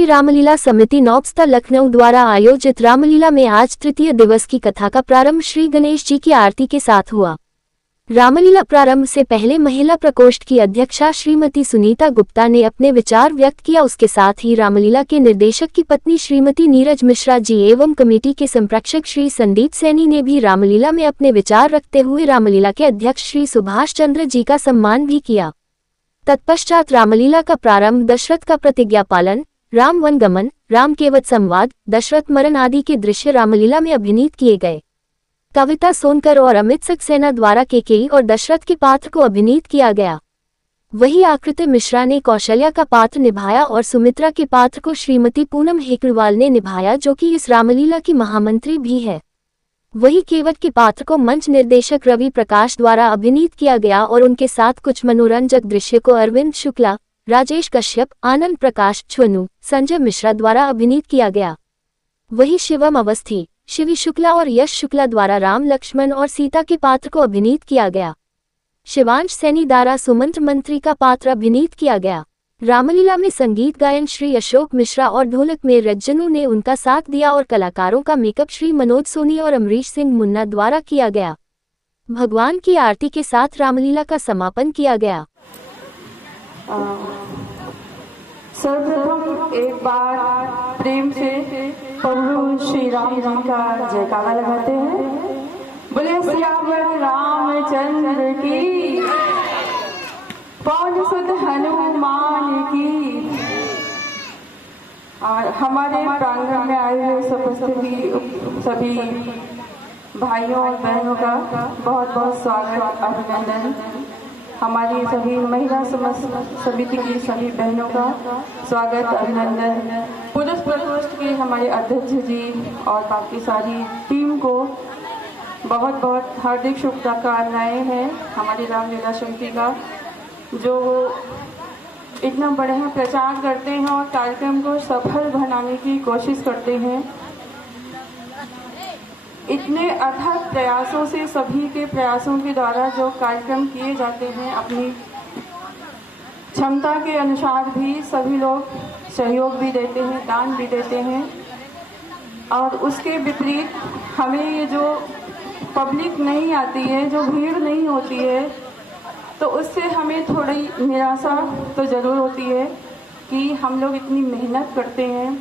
श्री रामलीला समिति नौबस्ता लखनऊ द्वारा आयोजित रामलीला में आज तृतीय दिवस की कथा का प्रारंभ श्री गणेश जी की आरती के साथ हुआ। रामलीला प्रारंभ से पहले महिला प्रकोष्ठ की अध्यक्षा श्रीमती सुनीता गुप्ता ने अपने विचार व्यक्त किया। उसके साथ ही रामलीला के निर्देशक की पत्नी श्रीमती नीरज मिश्रा जी एवं कमेटी के संरक्षक श्री संदीप सैनी ने भी रामलीला में अपने विचार रखते हुए रामलीला के अध्यक्ष श्री सुभाष चंद्र जी का सम्मान भी किया। तत्पश्चात रामलीला का प्रारंभ दशरथ का प्रतिज्ञा पालन, राम वन गमन, राम केवट संवाद, दशरथ मरण आदि के दृश्य रामलीला में अभिनीत किए गए। कविता सोनकर और अमित सक्सेना द्वारा केकेई और दशरथ के पात्र को अभिनीत किया गया। वहीं आकृति मिश्रा ने कौशल्या का पात्र निभाया और सुमित्रा के पात्र को श्रीमती पूनम हेकड़वाल ने निभाया, जो कि इस रामलीला की महामंत्री भी है। वहीं केवट के पात्र को मंच निर्देशक रवि प्रकाश द्वारा अभिनीत किया गया और उनके साथ कुछ मनोरंजक दृश्य को अरविंद शुक्ला, राजेश कश्यप, आनंद प्रकाश, छुनु, संजय मिश्रा द्वारा अभिनीत किया गया। वहीं शिवम अवस्थी, शिवी शुक्ला और यश शुक्ला द्वारा राम लक्ष्मण और सीता के पात्र को अभिनीत किया गया। शिवांश सैनी द्वारा सुमंत्र मंत्री का पात्र अभिनीत किया गया। रामलीला में संगीत गायन श्री अशोक मिश्रा और ढोलक में रज्जनू ने उनका साथ दिया और कलाकारों का मेकअप श्री मनोज सोनी और अमरीश सिंह मुन्ना द्वारा किया गया। भगवान की आरती के साथ रामलीला का समापन किया गया। सर्वप्रथम एक बार प्रेम से प्रभु श्री राम जी का जयकारा लगाते हैं। बोले सियावर रामचंद्र की, पवन सुत हनुमान की। और हमारे प्रांगण में आए हुए सभी भाइयों और बहनों का बहुत बहुत स्वागत, अभिनंदन। हमारी सभी महिला समिति की सभी बहनों का स्वागत, अभिनंदन। पुरुष प्रकोष्ठ के हमारे अध्यक्ष जी और बाकी सारी टीम को बहुत बहुत हार्दिक शुभकामनाएं हैं। हमारी रामलीला समिति का जो इतना बढ़िया प्रचार करते हैं और कार्यक्रम को सफल बनाने की कोशिश करते हैं। इतने अथक प्रयासों से, सभी के प्रयासों के द्वारा जो कार्यक्रम किए जाते हैं, अपनी क्षमता के अनुसार भी सभी लोग सहयोग भी देते हैं, दान भी देते हैं। और उसके विपरीत हमें ये जो पब्लिक नहीं आती है, जो भीड़ नहीं होती है, तो उससे हमें थोड़ी निराशा तो ज़रूर होती है कि हम लोग इतनी मेहनत करते हैं,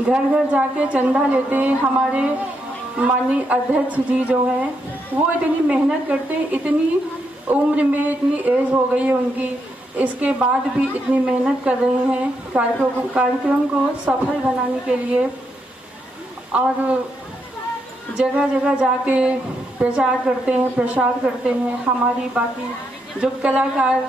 घर घर जाके चंदा लेते हैं। हमारे माननीय अध्यक्ष जी जो हैं वो इतनी मेहनत करते हैं, इतनी उम्र में इतनी एज हो गई है उनकी, इसके बाद भी इतनी मेहनत कर रहे हैं कार्यक्रम को सफल बनाने के लिए। और जगह जगह जाके प्रचार करते हैं, प्रसार करते हैं। हमारी बाकी जो कलाकार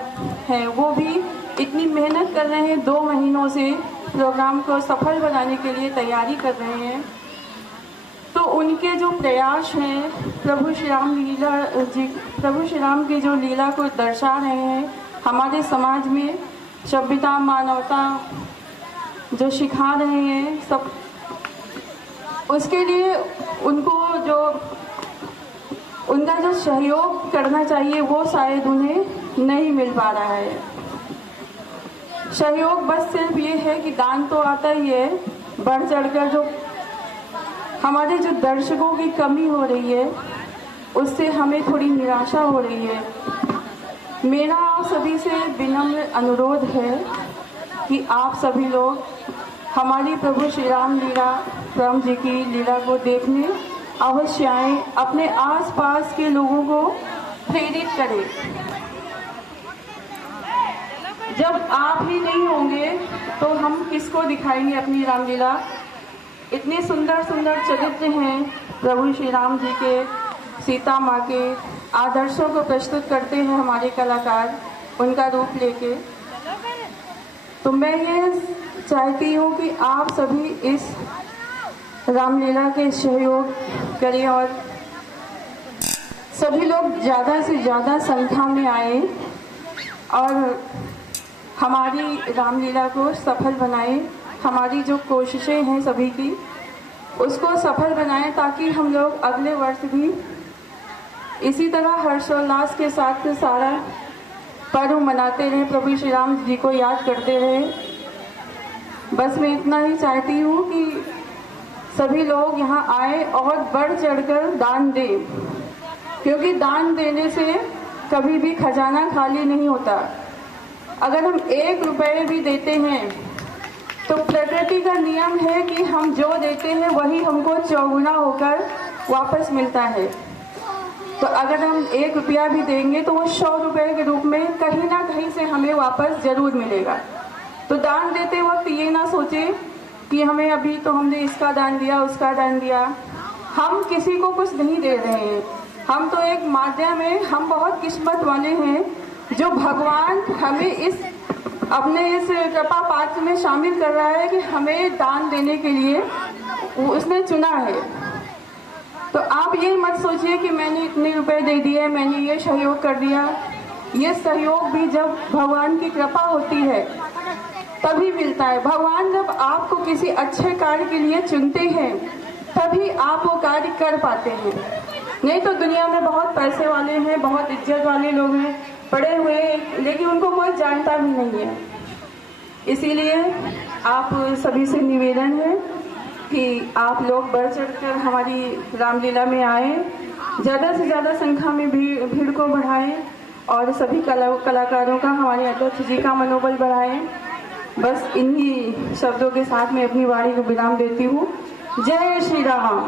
हैं वो भी इतनी मेहनत कर रहे हैं, 2 महीनों से प्रोग्राम को सफल बनाने के लिए तैयारी कर रहे हैं। तो उनके जो प्रयास हैं, प्रभु श्री राम की जो लीला को दर्शा रहे हैं, हमारे समाज में सभ्यता, मानवता जो सिखा रहे हैं, सब उसके लिए उनका जो सहयोग करना चाहिए वो शायद उन्हें नहीं मिल पा रहा है। सहयोग बस सिर्फ ये है कि दान तो आता ही है, बढ़ चढ़कर जो हमारे जो दर्शकों की कमी हो रही है उससे हमें थोड़ी निराशा हो रही है। मेरा आप सभी से विनम्र अनुरोध है कि आप सभी लोग हमारी प्रभु श्री राम जी की लीला को देखने अवश्य आएं, अपने आसपास के लोगों को प्रेरित करें। जब आप ही नहीं होंगे तो हम किसको दिखाएंगे अपनी रामलीला। इतने सुंदर सुंदर चरित्र हैं प्रभु श्री राम जी के, सीता माँ के आदर्शों को प्रस्तुत करते हैं हमारे कलाकार उनका रूप लेके। तो मैं ये चाहती हूँ कि आप सभी इस रामलीला के सहयोग करें और सभी लोग ज़्यादा से ज़्यादा संख्या में आए और हमारी रामलीला को सफल बनाएं। हमारी जो कोशिशें हैं सभी की, उसको सफल बनाएं ताकि हम लोग अगले वर्ष भी इसी तरह हर्षोल्लास के साथ सारा पर्व मनाते रहें, प्रभु श्री राम जी को याद करते रहें। बस मैं इतना ही चाहती हूँ कि सभी लोग यहाँ आए और बढ़ चढ़कर दान दें, क्योंकि दान देने से कभी भी खजाना खाली नहीं होता। अगर हम 1 रुपये भी देते हैं तो प्रकृति का नियम है कि हम जो देते हैं वही हमको चौगुना होकर वापस मिलता है। तो अगर हम 1 रुपया भी देंगे तो वो 100 रुपये के रूप में कहीं ना कहीं से हमें वापस जरूर मिलेगा। तो दान देते वक्त ये ना सोचें कि हमें अभी तो हमने इसका दान दिया, उसका दान दिया। हम किसी को कुछ नहीं दे रहे हैं, हम तो एक माध्यम है। हम बहुत किस्मत वाले हैं जो भगवान हमें इस अपने इस कृपा पात्र में शामिल कर रहा है कि हमें दान देने के लिए उसने चुना है। तो आप ये मत सोचिए कि मैंने इतने रुपए दे दिए, मैंने ये सहयोग कर दिया। ये सहयोग भी जब भगवान की कृपा होती है तभी मिलता है। भगवान जब आपको किसी अच्छे कार्य के लिए चुनते हैं तभी आप वो कार्य कर पाते हैं। नहीं तो दुनिया में बहुत पैसे वाले हैं, बहुत इज्जत वाले लोग हैं पड़े हुए, लेकिन उनको कोई जानता भी नहीं है। इसीलिए आप सभी से निवेदन है कि आप लोग बढ़ चढ़कर हमारी रामलीला में आए, ज़्यादा से ज़्यादा संख्या में भीड़ को बढ़ाएं और सभी कलाकारों का, हमारे अध्यक्ष जी का मनोबल बढ़ाएं। बस इन्हीं शब्दों के साथ मैं अपनी वाणी को विराम देती हूँ। जय श्री राम।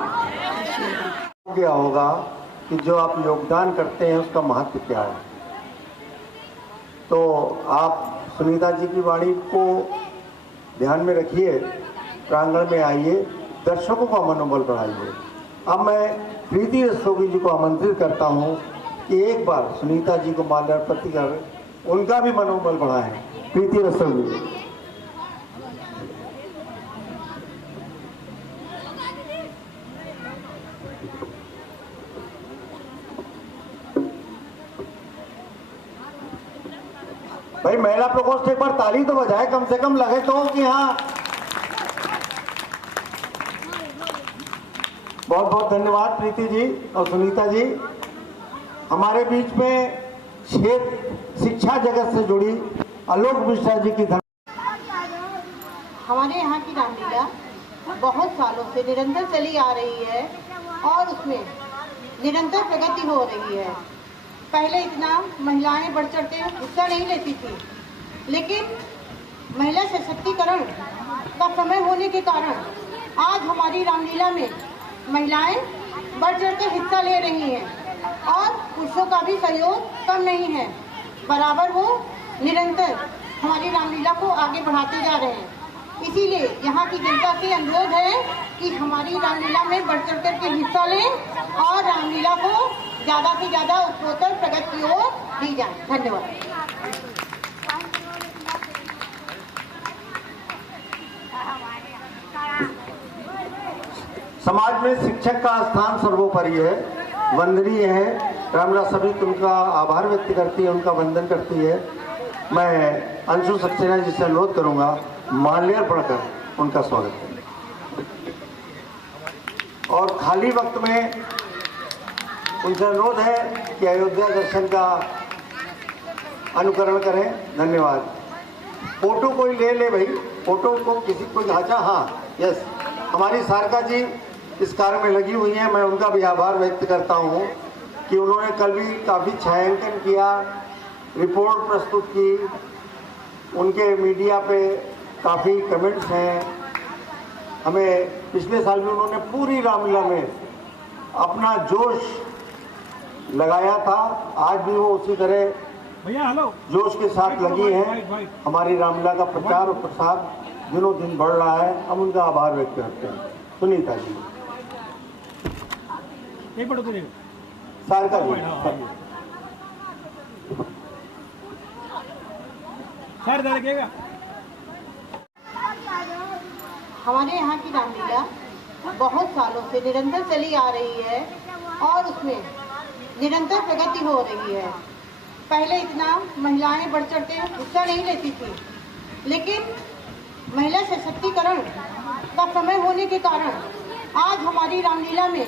क्या होगा कि जो आप योगदान करते हैं उसका महत्व क्या है। तो आप सुनीता जी की वाणी को ध्यान में रखिए, प्रांगण में आइए, दर्शकों का मनोबल बढ़ाइए। अब मैं प्रीति रस्तोगी जी को आमंत्रित करता हूं कि एक बार सुनीता जी को माल्यार्पण कर उनका भी मनोबल बढ़ाएं। प्रीति रस्तोगी। भाई महिला प्रकोष्ठ एक बार ताली तो बजाए, कम से कम लगे तो कि हाँ। बहुत बहुत धन्यवाद प्रीति जी और सुनीता जी। हमारे बीच में क्षेत्र शिक्षा जगत से जुड़ी आलोक मिश्रा जी की हमारे यहाँ की रामलीला बहुत सालों से निरंतर चली आ रही है और उसमें निरंतर प्रगति हो रही है। पहले इतना महिलाएं बढ़ चढ़ के हिस्सा नहीं लेती थी, लेकिन महिला सशक्तिकरण का समय होने के कारण आज हमारी रामलीला में महिलाएं बढ़ चढ़ के हिस्सा ले रही हैं और पुरुषों का भी सहयोग कम नहीं है, बराबर वो निरंतर हमारी रामलीला को आगे बढ़ाते जा रहे हैं। इसीलिए यहाँ की जनता से अनुरोध है कि हमारी रामलीला में बढ़ चढ़ कर के हिस्सा लें और रामलीला को ज़्यादा से ज़्यादा उत्तरोत्तर प्रगति की ओर दी जाए। धन्यवाद। समाज में शिक्षक का स्थान सर्वोपरि है, वंदनीय है। रामलीला समिति उनका आभार व्यक्त करती है, उनका वंदन करती है। मैं अंशु सक्सेना जी से अनुरोध करूंगा माल्यार्पण कर उनका स्वागत करें और खाली वक्त में उनसे अनुरोध है कि अयोध्या दर्शन का अनुकरण करें। धन्यवाद। फोटो कोई ले ले भाई, फोटो को किसी को ढांचा। हाँ, यस, हमारी सारिका जी इस कार्य में लगी हुई हैं। मैं उनका भी आभार व्यक्त करता हूँ कि उन्होंने कल भी काफ़ी छायांकन किया, रिपोर्ट प्रस्तुत की, उनके मीडिया पे काफ़ी कमेंट्स हैं। हमें पिछले साल भी उन्होंने पूरी रामलीला में अपना जोश लगाया था, आज भी वो उसी तरह जोश के साथ लगी हैं। हमारी रामलीला का प्रचार और प्रसार दिनों दिन बढ़ रहा है, हम उनका आभार व्यक्त करते हैं। सुनीता जी, सारिका जी, हमारे यहाँ की रामलीला बहुत सालों से निरंतर चली आ रही है और उसमें निरंतर प्रगति हो रही है। पहले इतना महिलाएं बढ़ चढ़ के हिस्सा नहीं लेती थी, लेकिन महिला सशक्तिकरण का समय होने के कारण आज हमारी रामलीला में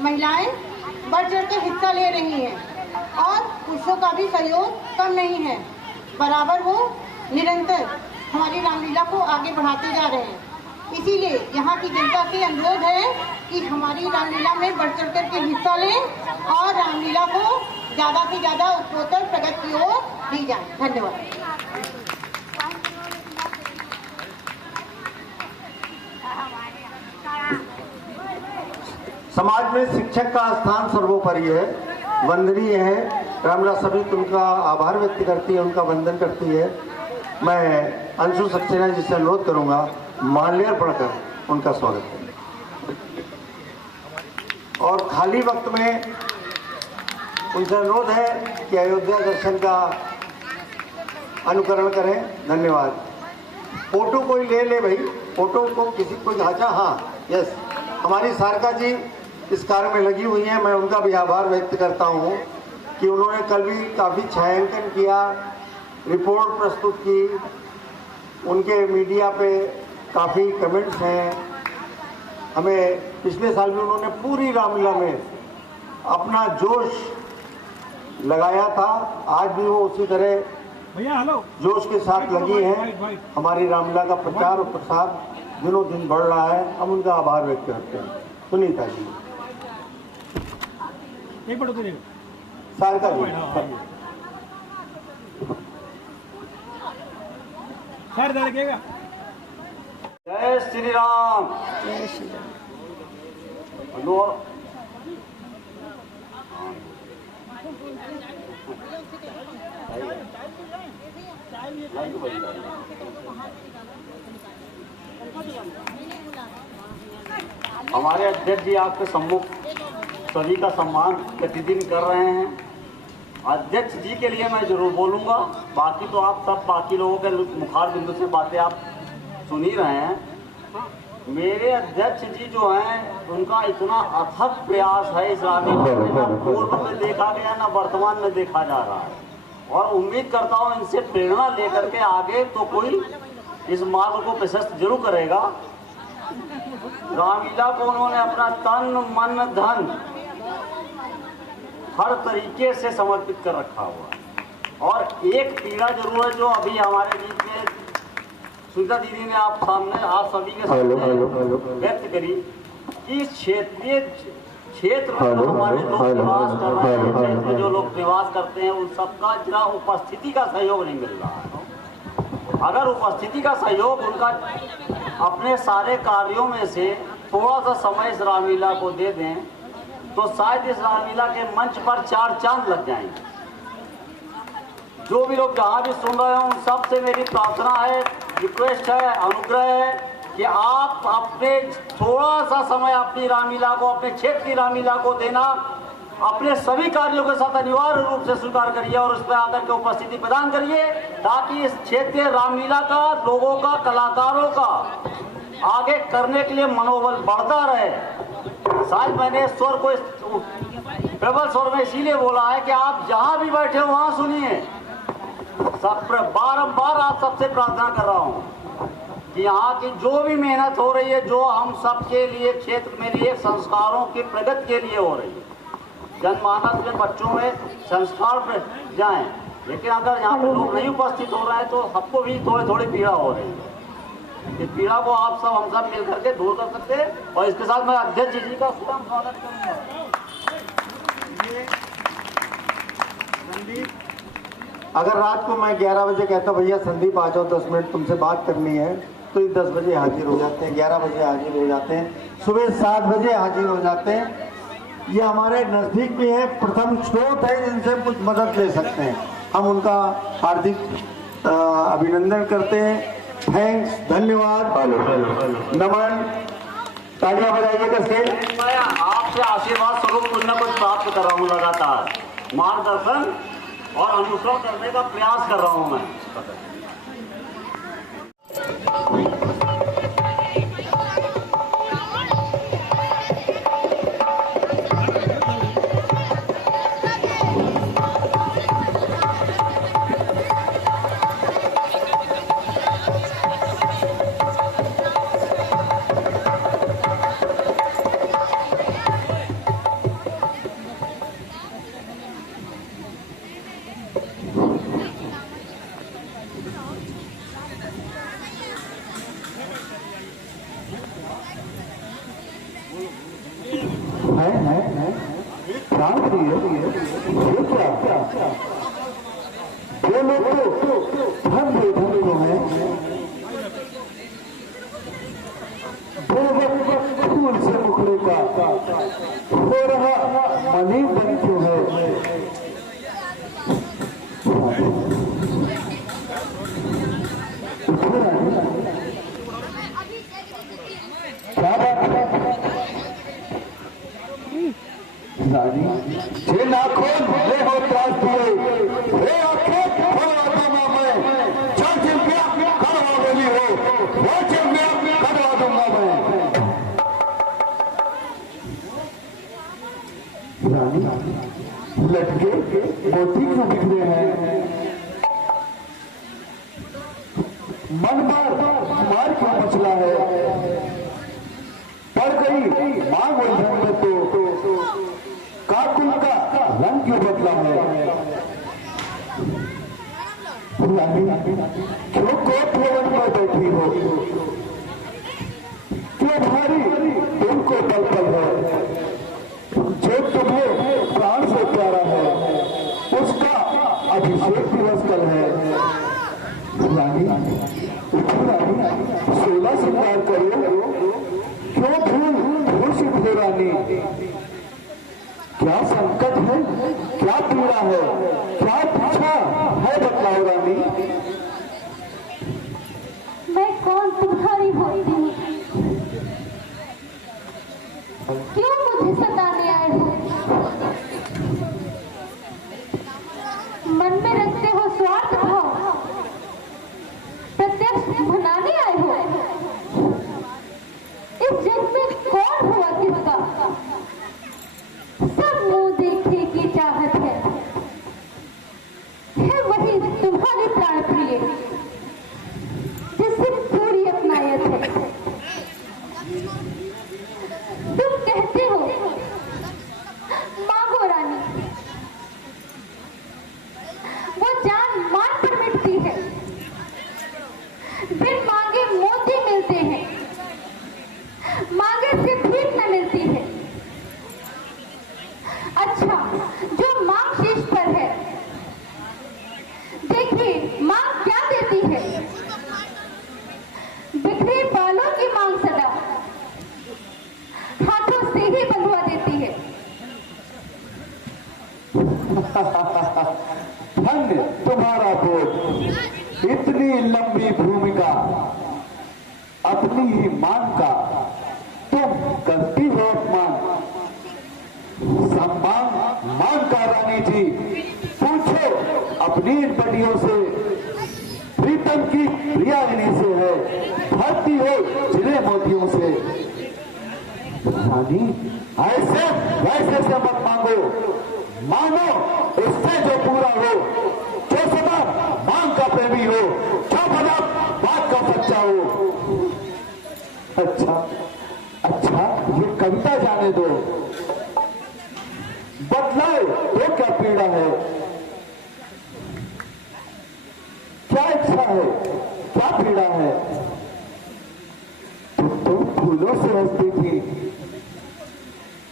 महिलाएं बढ़ चढ़ के हिस्सा ले रही हैं और पुरुषों का भी सहयोग कम नहीं है, बराबर वो निरंतर हमारी रामलीला को आगे बढ़ाते जा रहे हैं। इसीलिए यहाँ की जनता से अनुरोध है कि हमारी रामलीला में बढ़ चढ़ कर के हिस्सा लें और रामलीला को ज़्यादा से ज़्यादा उत्तरोत्तर प्रगति की ओर दी जाए। धन्यवाद। समाज में शिक्षक का स्थान सर्वोपरि है, वंदनीय है। रामलीला समिति उनका आभार व्यक्त करती है, उनका वंदन करती है। मैं अंशु सक्सेना जी से अनुरोध करूंगा माल्यार्पण कर उनका स्वागत करें और खाली वक्त में उनसे अनुरोध है कि अयोध्या दर्शन का अनुकरण करें। धन्यवाद। फोटो कोई ले ले भाई, फोटो को किसी कोई अच्छा, हाँ यस, हमारी सारका जी इस कार्य में लगी हुई हैं। मैं उनका भी आभार व्यक्त करता हूँ कि उन्होंने कल भी काफ़ी छायांकन किया, रिपोर्ट प्रस्तुत की, उनके मीडिया पे काफ़ी कमेंट्स हैं। हमें पिछले साल भी उन्होंने पूरी रामलीला में अपना जोश लगाया था, आज भी वो उसी तरह जोश के साथ लगी हैं। हमारी रामलीला का प्रचार और प्रसार दिनों दिन बढ़ रहा है, हम उनका आभार व्यक्त करते हैं। सुनीता जी, सारका जी, जय श्री राम। जय श्री राम। हमारे अध्यक्ष जी आपके सम्मुख सभी का सम्मान प्रतिदिन कर रहे हैं। अध्यक्ष जी के लिए मैं जरूर बोलूँगा, बाकी तो आप सब बाकी लोगों के मुखार बिंदु से बातें आप सुन ही रहे हैं। मेरे अध्यक्ष जी जो हैं उनका इतना अथक प्रयास है इस रामलीला में, न पूर्व में देखा गया न वर्तमान में देखा जा रहा है, और उम्मीद करता हूँ इनसे प्रेरणा लेकर के आगे तो कोई इस मार्ग को प्रशस्त जरूर करेगा। रामलीला को उन्होंने अपना तन मन धन हर तरीके से समर्पित कर रखा हुआ है। और एक पीड़ा जरूर है जो अभी हमारे बीच में सुनीता दीदी ने आप सभी के सामने व्यक्त करी कि क्षेत्रीय क्षेत्र में जो हमारे लोग निवास कर रहे हैं, क्षेत्र में जो लोग निवास करते हैं, उन सबका जरा उपस्थिति का सहयोग नहीं मिल रहा है। अगर उपस्थिति का सहयोग उनका अपने सारे कार्यों में से थोड़ा सा समय इस रामलीला को दे दें तो शायद इस रामलीला के मंच पर 4 चांद लग जाएंगे। जो भी लोग जहाँ भी सुन रहे हो उन सब से मेरी प्रार्थना है, रिक्वेस्ट है, अनुग्रह है कि आप अपने थोड़ा सा समय अपनी रामलीला को, अपने क्षेत्र की रामलीला को देना अपने सभी कार्यों के साथ अनिवार्य रूप से स्वीकार करिए और उस पर आकर के उपस्थिति प्रदान करिए, ताकि इस क्षेत्रीय रामलीला का, लोगों का, कलाकारों का आगे करने के लिए मनोबल बढ़ता रहे। शायद मैंने स्वर को प्रबल स्वर में इसीलिए बोला है कि आप जहां भी बैठे हो वहां सुनिए। सब बारंबार आप सबसे प्रार्थना कर रहा हूं कि यहाँ की जो भी मेहनत हो रही है, जो हम सबके लिए क्षेत्र में लिए संस्कारों की प्रगति के लिए हो रही है, जनमानस में बच्चों में संस्कार जाएं, लेकिन अगर यहाँ पे लोग नहीं उपस्थित हो रहे हैं तो सबको भी थोड़ी पीड़ा हो रही है। इस पीड़ा को आप सब, हम सब मिल करके दूर कर सकते हैं। और इसके साथ मैं अध्यक्ष जी का स्वागत करूंगा। अगर रात को मैं 11 बजे कहता भैया संदीप आ जाओ 10 मिनट तुमसे बात करनी है, तो ये 10 बजे हाजिर हो जाते हैं, 11 बजे हाजिर हो जाते हैं, सुबह 7 बजे हाजिर हो जाते हैं। ये हमारे नज़दीक भी है, प्रथम स्रोत है जिनसे कुछ मदद ले सकते हैं। हम उनका हार्दिक अभिनंदन करते हैं। थैंक्स, धन्यवाद, नमन, तालियां बजाइए कैसे। मैं आपसे आशीर्वाद स्वरूप कुछ न कुछ प्राप्त कर रहा हूँ, लगातार मार्गदर्शन और अनुसरण करने का प्रयास कर रहा हूँ मैं। शांत रही है, ये क्या? वो लोग तो धन तो है, फूल से मुखड़े का हो रहा मलिन बन क्यों है? क्या बात है रानी? जे नाखून ले हो त्रास दिए, रे आंखें खोलवा दूंगा मैं, जो चिमटियां करवा देनी हो वो चिमटियां करवा दूंगा मैं। रानी लटके मोती क्यों बिखरे हैं? मन मार क्यों मचला है? पड़ गई मांग उलझन में तो काकुल का रंग क्यों बदला है? रानी क्यों कोट भवन में बैठी हो? क्यों भारी तुमको पल पल है? जो तुम्हें प्राण से प्यारा है उसका अभिषेक दिवस कल है। रानी रानी 16 श्रृंगार करो, क्यों भूल से उठे रानी? क्या संकट है, क्या पीड़ा है, क्या पूछा है बतलाओ रानी। मैं कौन तुम्हारी होती हूँ? क्यों मुझे सताने आए हो? मन में रखते हो स्वार्थ भाव, प्रत्यक्ष भुनाने आए हो। इस जग में कौन हुआ किसका? सब मुंह देखे की चाहत है वही तुम्हारी प्राण प्रिय जिससे पूरी अपनायत है। तुम कहते हो मांगो रानी, वो जान मान पर मिटती है, बिन मांगे मोती मिलते हैं, मांगे से भीख न मिलती है। अच्छा जो मांग शीश पर है, देखिए मांग क्या देती है? बिखरे बालों की मांग सदा हाथों से ही बंधवा देती है। धन्य तुम्हारा बोध, इतनी लंबी भूमिका अपनी ही मान का तुम करती हो अपमान। सम्मान मान का रानी जी, पूछो अपनी इन बड़ियों से, प्रीतम की प्रियारिणी से है, भरती हो जिले मोतियों से। रानी ऐसे वैसे से मत मांगो, मानो उससे जो पूरा हो, जो सदा मांग का प्रेमी हो, जो भला बात का सच्चा हो। अच्छा ये कविता जाने दो, बतलाए तो क्या पीड़ा है, क्या इच्छा है, क्या पीड़ा है? तुम फूलों से हंसती थी,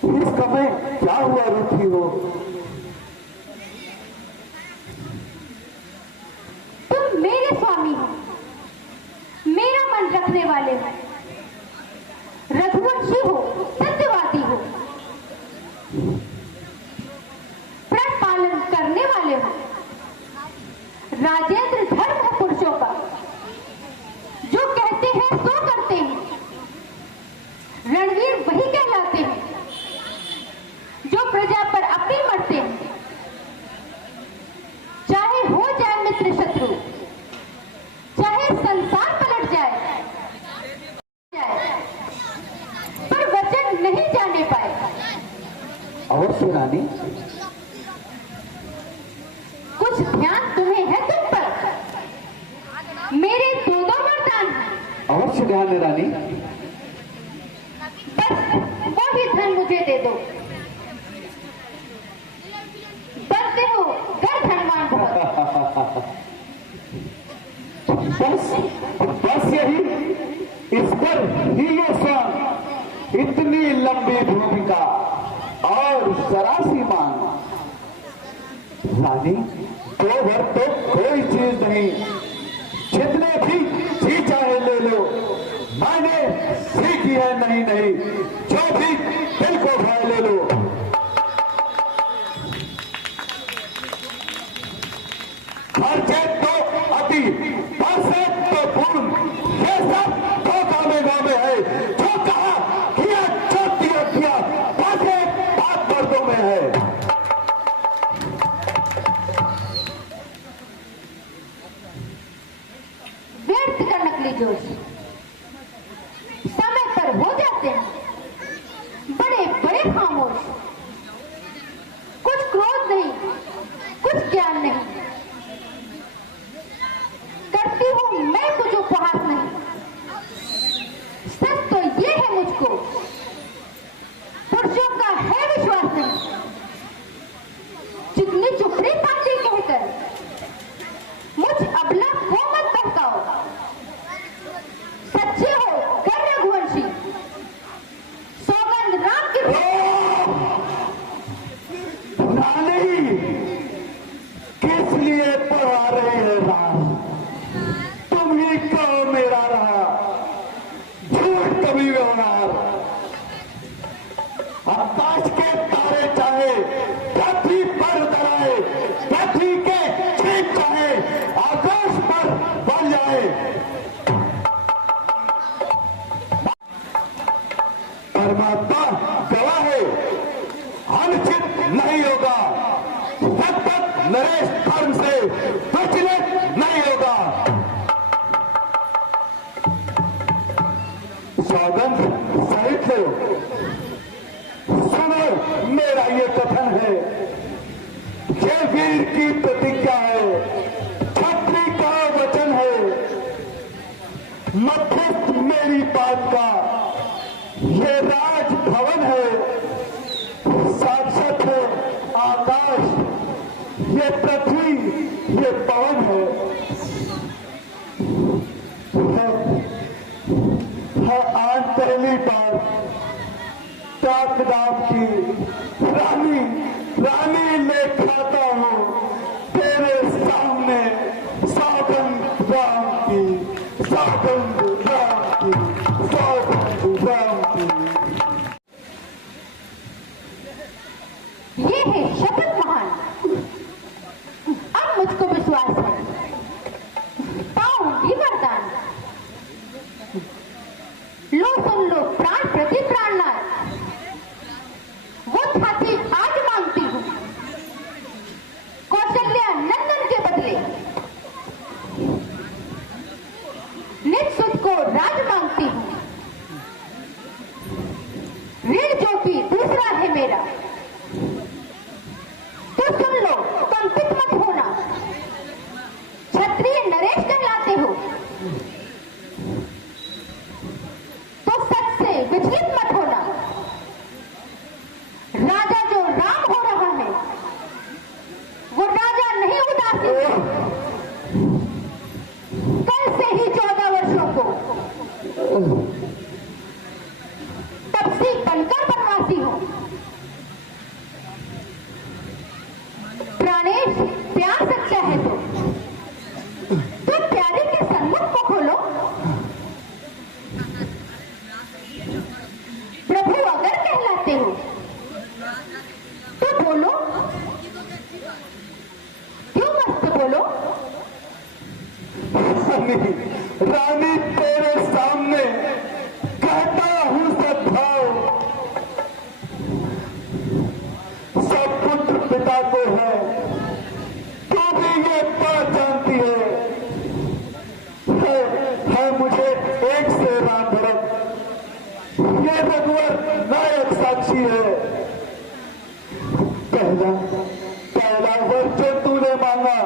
इस समय क्या हुआ रूठी हो? तुम मेरे स्वामी हो, मेरा मन रखने वाले हो, रघुवंशी हो, सत्यवादी हो, प्रण पालन करने वाले हो। राजेंद्र धर्म है पुरुषों का, जो कहते हैं सो करते हैं। रणवीर वही कहलाते हैं जो प्रजा पर अपनी मरते हैं। चाहे हो जाए मित्र शत्रु, चाहे संसार पलट जाए, पर वचन नहीं जाने पाए। अवश्य रानी, कुछ ध्यान तुम्हें है तुम पर? मेरे दो वरदान हैं। अवश्य ध्यान है रानी। बस वो ही धन मुझे दे दो। बनते हो घर धनवान बहुत। बस यही, इस पर ही ये सॉन्ग, इतनी लंबी भूमिका और सरासी मांग। रानी, दो भर तो कोई चीज नहीं, जितने भी जी चाहे ले लो। मैंने सीखी है नहीं नहीं, जो भी दिल को भाए ले लो। खर्चे तो अति, पैसे तो पूर्ण, ये सब धोखा में नामे है। जो कहा किया, जो दिया किया, बातें बात मर्दों में है। व्यर्थ का नकली जोश समय पर हो जाते हैं बड़े बड़े खामोश। कुछ क्रोध नहीं, कुछ ज्ञान नहीं, करती हूं मैं कुछ उपहास नहीं। सच तो ये है मुझको, पुरुषों का है विश्वास नहीं। चिकनी चुपड़ी पाती कहकर मुझ अबला को मत बहकाओ। सच्चे हो कर रघुवंशी, सौगंध राम की। रानी, किस लिए पढ़ा रही है राम? तुम ही कहो मेरा रहा झूठ कभी व्यवहार। आकाश के तारे चाहे पृथ्वी पर उतराए, पृथ्वी के छीन चाहे आकाश पर बन जाए। परमात्मा गवाह है, अनुचित नहीं होगा। जब तक नरेश धर्म से विचलित नहीं होगा। सौगंध सहित लो, सुनो मेरा ये कथन है। ये वीर की प्रतिज्ञा है, छत्री का वचन है। मध्यस्थ मेरी बात का ये राजभवन है। साक्षात है आकाश, ये पृथ्वी, ये पवन है आज पहली बार ताकदाम की। रानी, रानी ले खाता हूँ तेरे सामने सौगंध राम की, सौगंध राम की, सौगंध राम की। ये है शपथ महान, अब मुझको विश्वास है पाऊंगी वरदान। लो सुन लो प्राण प्रति प्राणनाथ, वो छाती आज मांगती हूँ कौशल्या नंदन के बदले। निज सुध को राज मांगती हूँ, ऋण जो कि दूसरा है मेरा। तो सुन लो, कंपित मत होना, क्षत्रिय नरेश कहलाते हो तो सच से विचलित मत होना। राजा जो राम हो रहा है वो राजा नहीं उदासी। कल से ही 14 वर्षों को तपसी बनकर बनवासी हूं। प्राणेश प्यार सच्चा है तो प्यारे के सन्मुख को खोलो। प्रभु अगर कहलाते हो तो बोलो, क्यों मस्त बोलो। रानी तेरे सामने कहता हूँ सद्भाव, सब पुत्र पिता को है, तू भी ये बात जानती है मुझे एक से राम भरत, ये रघुवर नायक साक्षी है। पहला वर जो तूने मांगा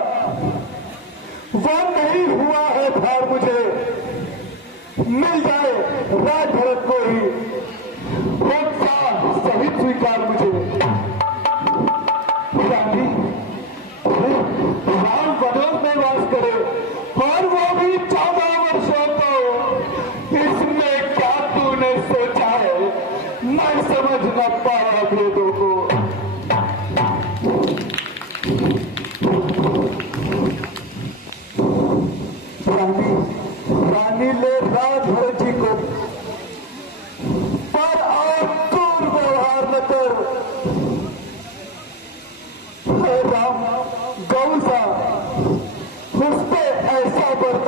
वो नहीं हुआ है भार मुझे, मिल जाए राज भरत को ही सहित स्वीकार मुझे। रानी, राम वनों में वास करे और वो भी 14 वर्षों को, इसमें क्या तूने सोचा है मैं समझ न पाया भेदों को।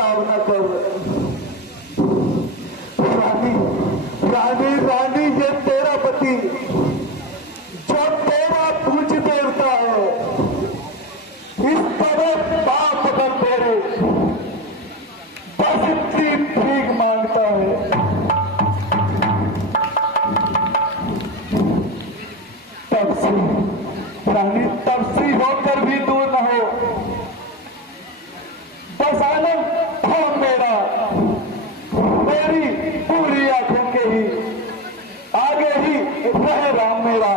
बर्ताव न कर। रानी रानी रानी, ये तेरा पति जो तेरा पूज देवता है, इस बड़े पाप का तेरे बस इतनी भीख मांगता है। रानी तपसी होकर भी दूर न हो, बस आनंद हो मेरा, मेरी पूरी आंखों के ही आगे ही रहे राम मेरा।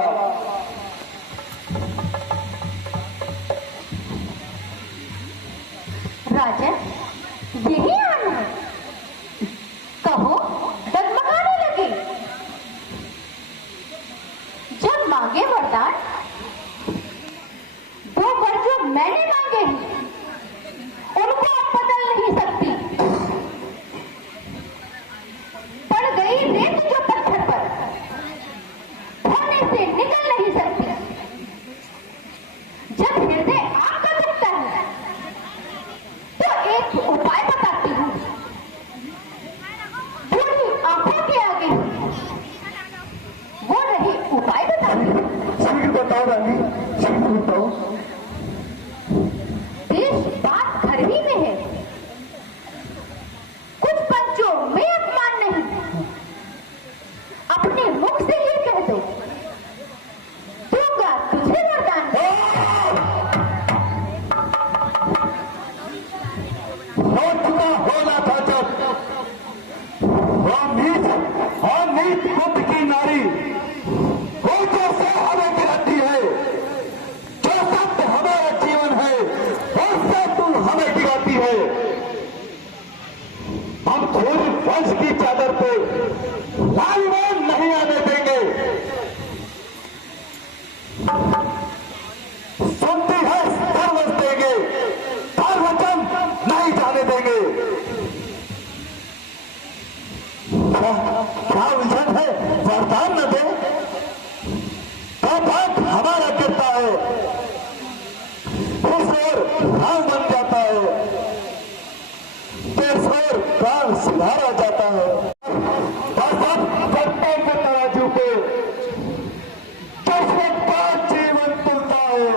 राजन, यही आना है? कहो, डगमगाने लगे। जब मांगे वरदान, दो वर जो मैंने मांगे हैं, उनको अब बदल नहीं सकती। पड़ गई रेत जो पत्थर पर, धोने से निकल नहीं सकती। जब हृदय आग का दुखता है, तो एक उपाय बताती हूँ। बूढ़ी आंखों के आगे वो रही उपाय बताती हूँ। शीघ्र बताओ रानी, शीघ्र बताओ। देश बात घर ही में है, कुछ बच्चों में अपमान नहीं। अपने मुख से ये कह दो, दूंगा तुझे वरदान। रोचना होना था जब और नीच बुद्ध की नारी ऊंचों से हमें गिराती है। जो सत्य हमारा जीवन है, उससे तू हमें गिराती है। हम थोड़ी वंश की चादर पे लालिमान नहीं आने देंगे। सुनती है सर्वस देंगे, सर्वचन नहीं जाने देंगे। क्या उलझन है, वरदान न दे तो बात हमारा गिरता है, उस ओर राम बन जाता है, देश और प्राण सुधारा जाता है। कट्टों के तराजू पे जिसमें 5 जीवन तुलता है,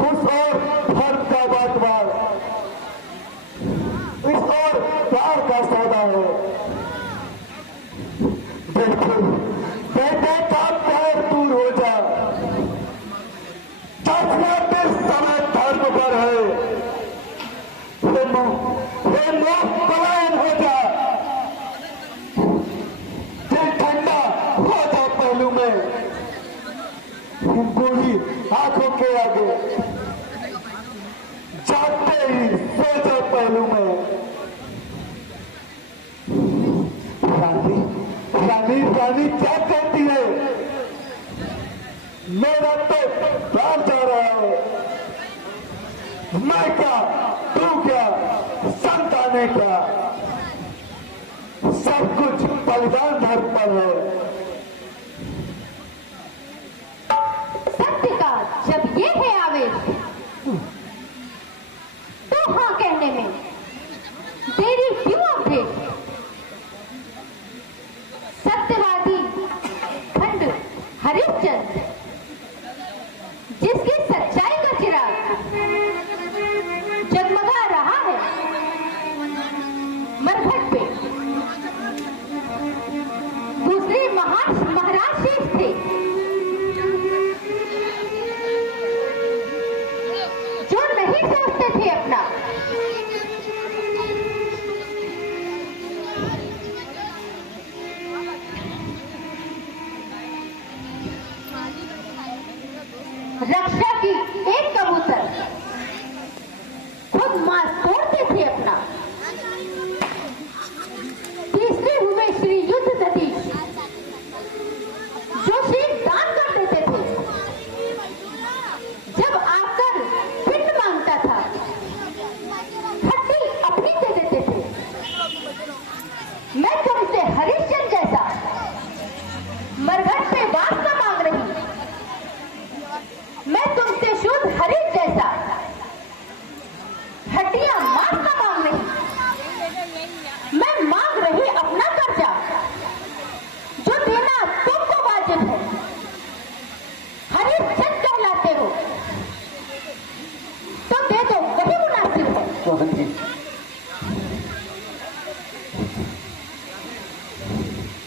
उस ओर धर्म का बाटवार, इस ओर प्यार का सौदा है। बिल्कुल बेटे का पैर दूर हो जा, जज्बात इस समय धर्म पर है। हे लोग पलायन हो जा, दिल ठंडा हो जा पहलू में, बूढ़ी आंखों के आगे जागते ही सो जा पहलू में। रानी रानी रानी क्या कहती है? मेरा तो प्राण जा रहा है। मैं क्या, तू क्या, संतानें क्या, सब कुछ बलिदान धर्म पर है। सत्य का जब ये है आवेश, तो हाँ कहने में देरी क्यों अवधेश। सत्यवादी खंड हरिश्चंद्र, जिसकी सच्चाई का चिराग जगमगा रहा है मरघट पे। दूसरे महाराज शेष थे, जो नहीं सोचते थे अपना। रक्षा की एक कबूतर खुद मांस तोड़ते थे अपना।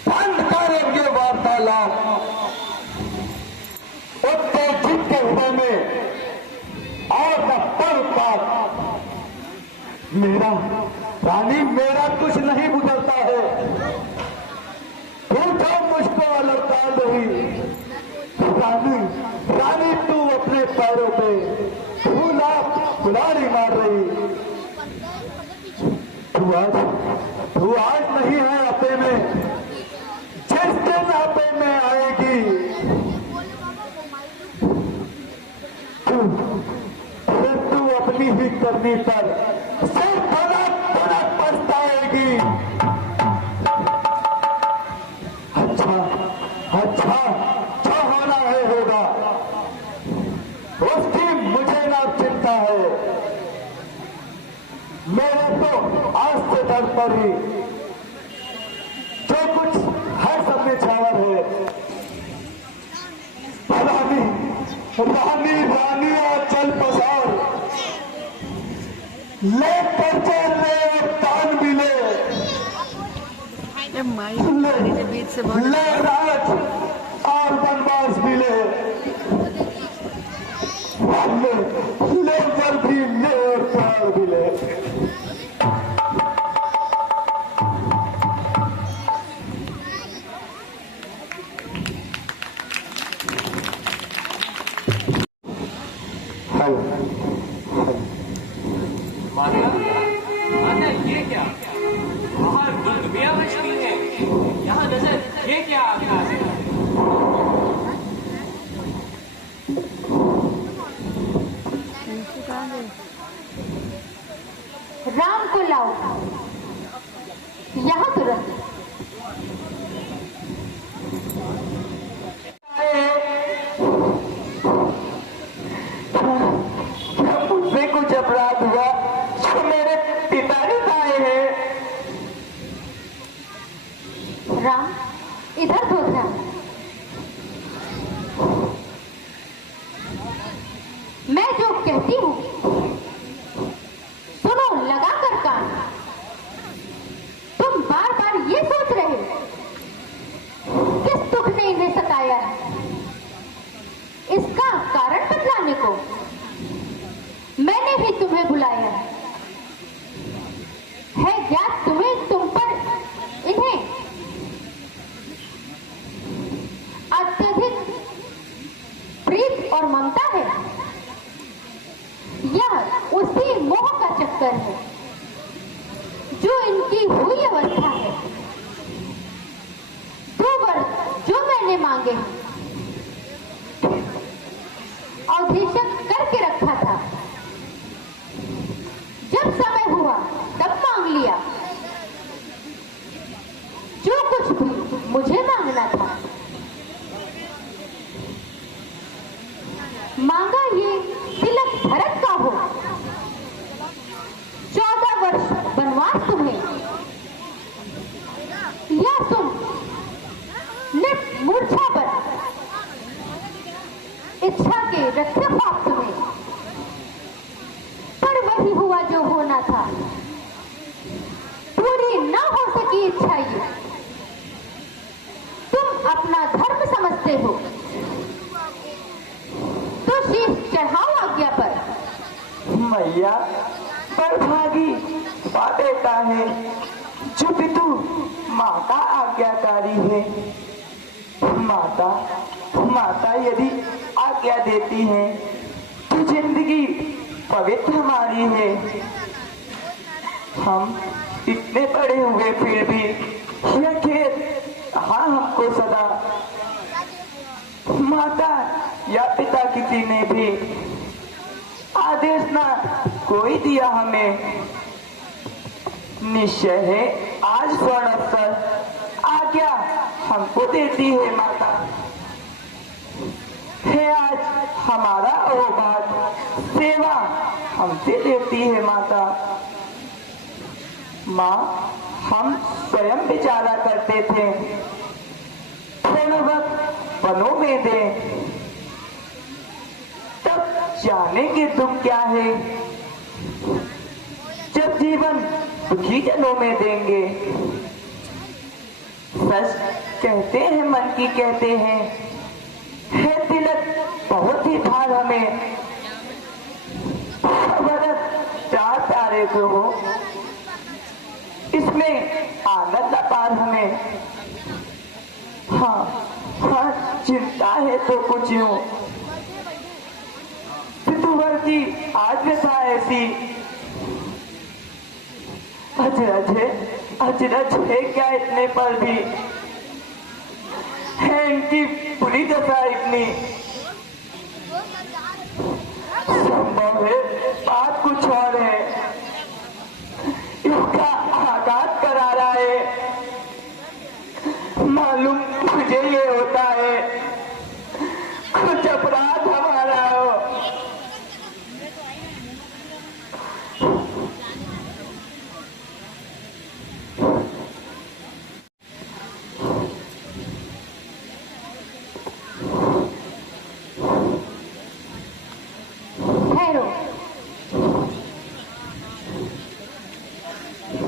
बंद करेंगे वार्तालाप। उत्तेजित के हृदय में और न पलपात। मेरा रानी, मेरा कुछ नहीं गुजरता है। पूछो मुझको अलगता नहीं। रानी, रानी तू अपने पैरों पे फुलारी मार रही। तू आज नहीं है आपे में, जिस दिन आपे में आएगी फिर तू अपनी ही करनी पर सिर्फ भनक पछताएगी। अच्छा अच्छा, जो होना है होगा, उसकी मुझे ना चिंता है। मेरे तो आज से डर पर ही जो कुछ है सब में छावर है। रानी रानी रानी और चल पसार, ले पर्चे ले और तान भी ले, ले राज और बनवास भी ले, ले वर भी ले और प्यार भी ले। माता, ये क्या? बाहर दुर्गमिया बजती है, यहाँ नजर ये क्या आ गया है? राम को लाओ यहाँ तुरंत। मुझसे कुछ अपराध हुआ जो मेरे पिता ने खाए हैं। राम, इधर तो ध्यान। मैं जो कहती हूँ सुनो लगा कर कान। तुम बार बार ये सोच रहे किस दुख ने इन्हें सताया है, इसका कारण बतलाने को मैंने ही तुम्हें बुलाया है। ज्ञात तुम्हें तुम पर इन्हें अत्यधिक प्रीत और ममता है। यह उसी मोह का चक्कर है जो इनकी हुई अवस्था है। 2 वर्ष जो मैंने मांगे अवधेशक करके रखा था, जब समय हुआ तब मांग लिया। जो कुछ भी मुझे मांगना था मांगा। ये तिलक भरत का हो, 14 वर्ष वनवास तुम्हें, या तुम मूर्छा पर इच्छा के रखे पाप तुम्हें। पर वही हुआ जो होना था, पूरी ना हो सकी इच्छा ये। तुम अपना धर्म समझते हो तो शीश चढ़ाओ आज्ञा पर। मैया, पर भागी बेटा है जो पितु माँ का आज्ञाकारी है। माता माता यदि आज्ञा देती है तो जिंदगी पवित्र हमारी है। हम इतने बड़े हुए फिर भी यह खेत हाँ हमको सदा माता या पिता किसी ने भी आदेश ना कोई दिया हमें। निश्चय है आज स्वर्ण अवसर आज्ञा हमको देती है माता। है आज हमारा अवभाग सेवा हमसे लेती है माता। माँ, हम स्वयं विचारा करते थे थोड़ा वक्त वनों में दे, तब जानेंगे तुम क्या है। जब जीवन दुखी जनों में देंगे। सच कहते हैं मन की कहते हैं, है तिलक बहुत ही भार हमें, चार तारे को हो इसमें आनंद अपार हमें। हाँ हाँ चिंता है तो कुछ यूं सितुवर की आज व्यथा ऐसी, अजरज है क्या इतने पर भी, है इनकी बुरी दशा इतनी। संभव है बात कुछ और है, इसका आघात करारा है। मालूम मुझे ये होता है कुछ अपराध हमारा हो।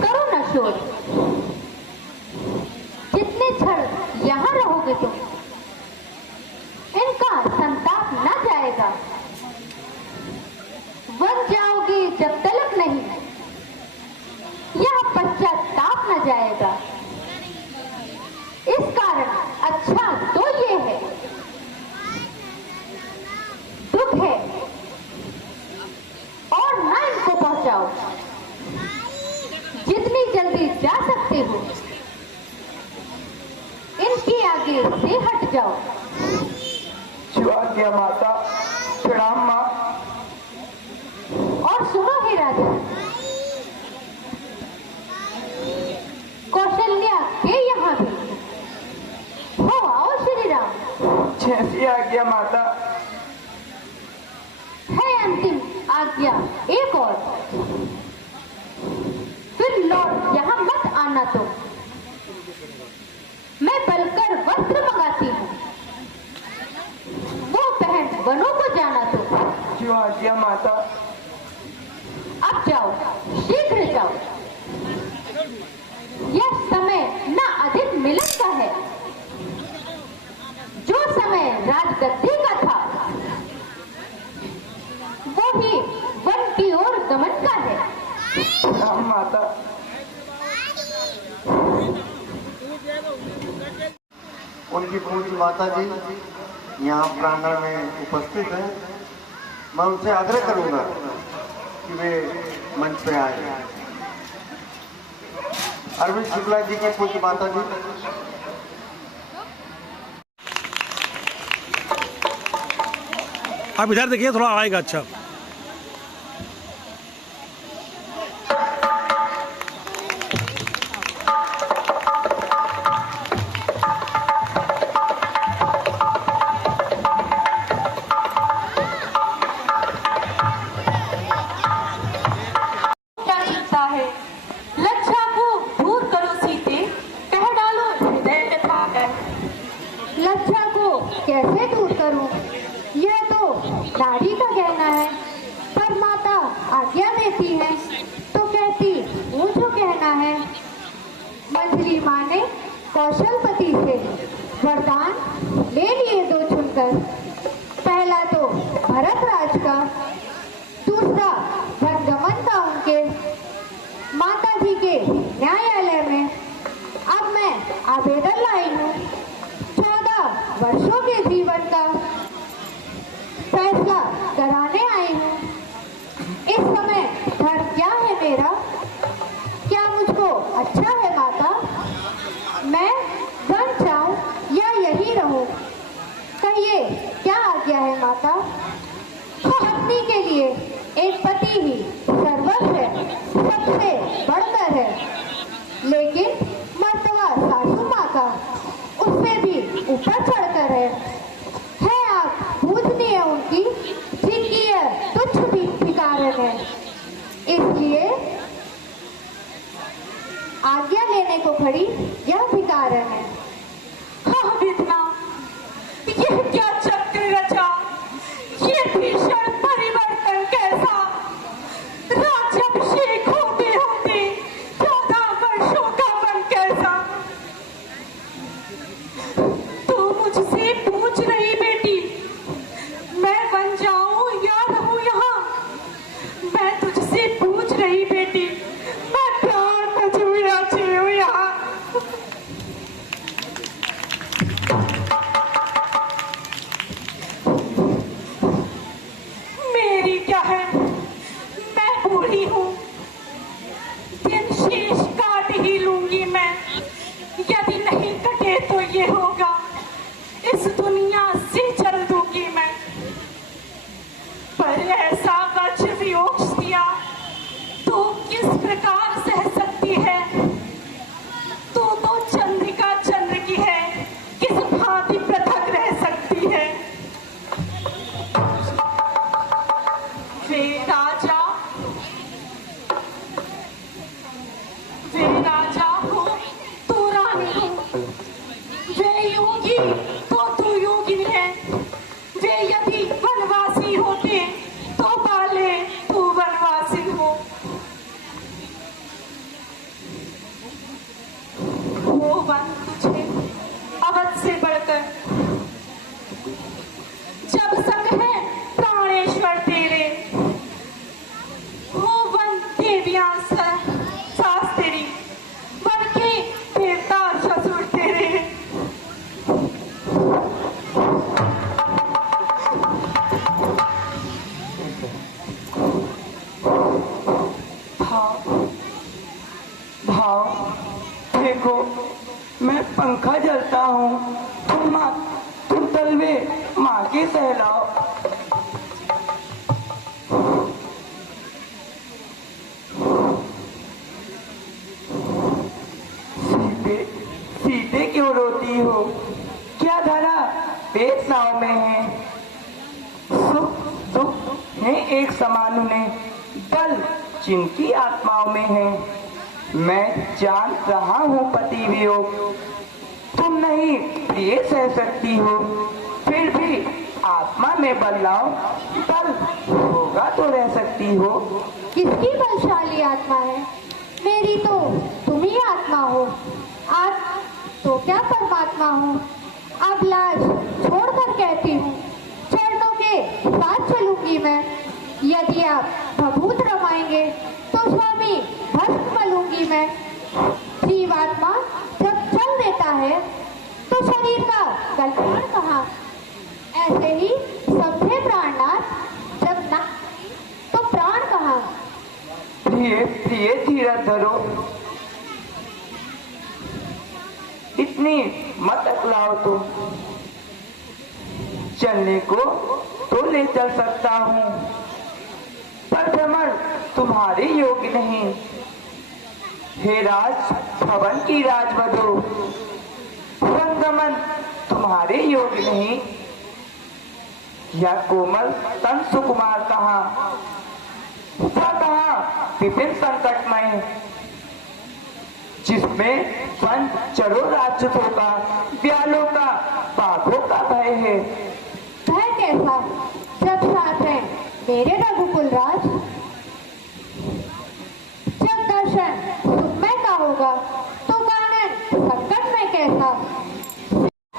करो न शोर, जितने क्षण यहाँ रहोगे तुम, इनका संताप न जाएगा। वन जाओगे जब तलक नहीं, यह पश्चाताप न जाएगा। इस कारण अच्छा तो ये है, दुख है और ना इनको पहुंचाओ। जितनी जल्दी जा सकते हो इनके आगे से हट जाओ। जो आज्ञा माता, प्रणाम माँ। और सुनो हे राजा, कौशल्या के यहाँ भी हो आओ श्री राम। जैसी आज्ञा माता। है अंतिम आज्ञा एक और, फिर लौट यहाँ मत आना तुम। मैं बलकर वस्त्र मंगाती हूँ, वो पहन वनों को जाना तुम। जो आज्ञा माता। अब जाओ, शीघ्र जाओ, यह समय न अधिक मिलन का है। जो समय राजगद्दी का था वो ही वन की ओर गमन का है। राम माता। उनकी पूज्य माता जी यहाँ प्रांगण में उपस्थित हैं। मैं उनसे आग्रह करूंगा कि वे मंच पे आए। अरविंद शुक्ला जी की पूज्य माता जी। आप इधर देखिए, थोड़ा आएगा अच्छा। लज्जा को कैसे दूर करूं? यह तो नारी का कहना है, पर माता आज्ञा देती है तो कहती मुझे कहना है। मंजरी माँ ने कौशलपति से वरदान ले लिए दो चुनकर। पहला तो भरत राज का, दूसरा वनगमन का उनके माता जी के न्यायालय में। अब मैं आवेदन लाई हूँ 14 वर्षों के जीवन का फैसला कराने आई हूँ। इस समय धर्म क्या है मेरा? क्या मुझको अच्छा है माता? मैं वन जाऊं या यही रहूं? कहिए क्या आज्ञा है माता? पत्नी के लिए एक पति ही सर्वस्व है, सबसे बढ़कर है। लेकिन मर्तबा सासू माँ का उससे भी ऊपर चढ़कर है। आप पूजनीय उनकी, जिनकी यह तुच्छ भी भिकारन है। इसलिए आज्ञा लेने को खड़ी यह भिकारन है। हाँ विधना, यह क्या चक्र रचा, ये भीषण परिवर्तन कैसा? राज्याभिषेक होते सकती है? तू तो चंद्रिका चंद्र की है, किस भांति पृथक रह सकती है? वे राजा हो, तू रानी हो। वे योगी तो तू योगिनी है। वे यदि वनवासी होते तो बाले तू वनवासी हो। वो वन तुझे अवध से बढ़कर, जब संग है प्राणेश्वर तेरे। वो वन देवियां सास तेरी, वन के देवता ससुर तेरे। भाव देखो, मैं पंखा जलता हूँ, तुम तलवे माँ के सहलाओ। सीते क्यों रोती हो? क्या धरा पेट नाव में है? सुख दुख है एक समान उन्हें, बल जिनकी आत्माओं में है। मैं जान रहा हूँ पति वियोग, तुम नहीं प्रिय सह सकती हो। फिर भी आत्मा में बल लाओ, बल होगा तो रह सकती हो। किसकी बलशाली आत्मा है? मेरी तो तुम ही आत्मा हो। आज तो क्या परमात्मा हो। अब लाज छोड़कर कहती हूँ, चरणों के साथ चलूंगी मैं। यदि आप भभूत रमाएंगे तो स्वामी भस्म मलूंगी मैं। जीवात्मा जब चल देता है तो शरीर का कल्याण कहाँ? ऐसे ही सभ्य प्राणनाथ जब ना तो प्राण कहाँ? प्रिय प्रिय धीरज धरो, इतनी मत अकलाओ तुम। चलने को तो ले चल सकता हूँ, पर भ्रमण तुम्हारे योग्य नहीं। हे राज भवन की राजवधू, संगमन तुम्हारे योग्य नहीं। यह कोमल तन सुकुमार कहाँ, कहाँ विपिन संकटमय, जिसमें वन चरो राक्षसों का, ब्यालों का, बाघों का भय है। भय कैसा जब साथ है मेरे रघुकुल राज। जब दर्शन सुखमय का होगा तो कानन संकट में कैसा।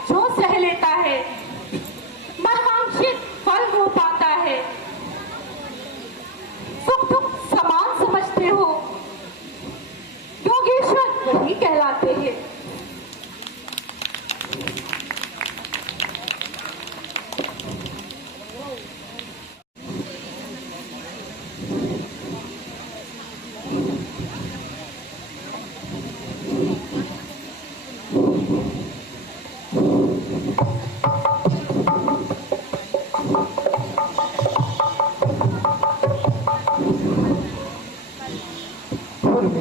जो सह लेता है मनवांछित फल वो पाता है। सुख दुख समान समझते हो, योगेश्वर वही कहलाते हैं।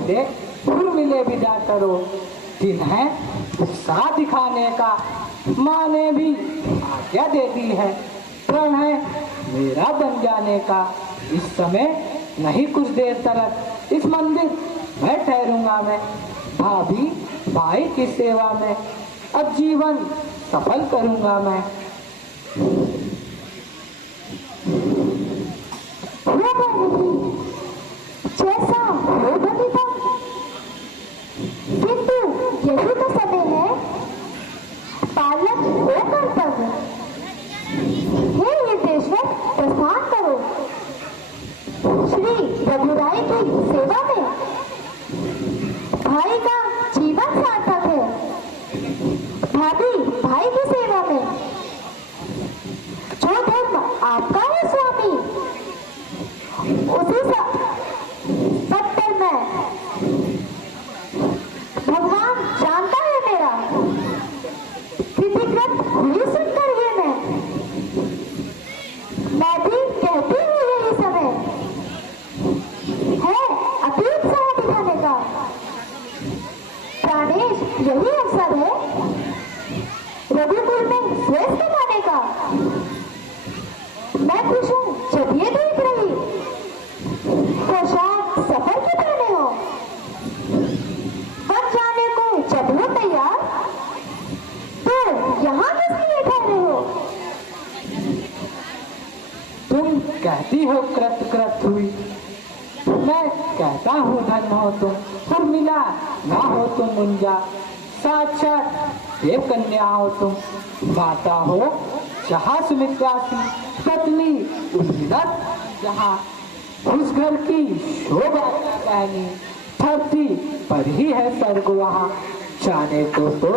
फिर मिले विदा करो। दिन है उत्साह दिखाने का, माँ ने भी आज्ञा दे दी है। प्रण है मेरा बन जाने का। इस समय नहीं कुछ देर तक इस मंदिर में ठहरूंगा मैं। भाभी भाई की सेवा में अब जीवन सफल करूंगा मैं। जैसा हो बंदिता, किंतु यही तो समय है पालक होकर तब। हे निर्देशक प्रस्थान करो। श्री रघुराई की सेवा में भाई का जीवन सार्थक है। भाभी भाई की सेवा में जो धर्म आपका है स्वामी, उसी सत्य में भगवान जानता है मेरा। कृतिकृत हुई सुनकर ये मैं भी कहती हूँ यही समय है अतीत सह दिखाने का। यही अवसर है रघुकुल में श्रेष्ठ कमाने का। मैं पूछूं जब ये देख रही पोशाक सफर के पहने हो, बन जाने को जब हो तैयार तो यहाँ किस लिए ठहरे हो? तुम कहती हो कृत कृत हुई, मैं कहता हूँ धन हो तुम उर्मिला, ना हो तुम मुंजा, साक्षात देव कन्या हो तुम, माता हो जहाँ सुमित्रा की पत्नी उर्मिला, जहाँ उस घर की शोभा कहनी धरती पर ही है स्वर्ग, वहाँ जाने को तो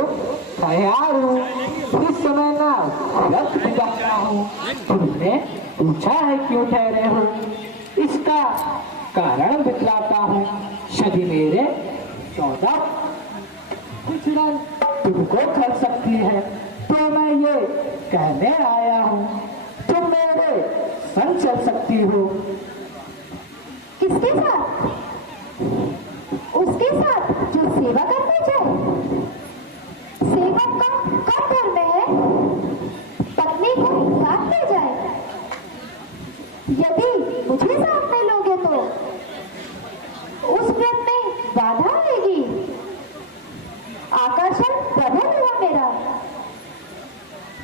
तैयार हूँ। इस समय ना वक्त बिताता हूँ, तुमने पूछा है क्यों ठहरे हो, इसका कारण बतलाता हूँ। यदि मेरे 14 कुचलन तुमको कर सकती है तो मैं ये कहने आया हूँ तुम मेरे संग चल सकती हो। किसके साथ? उसके साथ जो सेवा करने जाए। सेवक का कब घर में है पत्नी को साथ ले जाए। यदि मुझे साथ में लोगे तो उस व्रत में बाधा आएगी, आकर्षण प्रबल हुआ मेरा,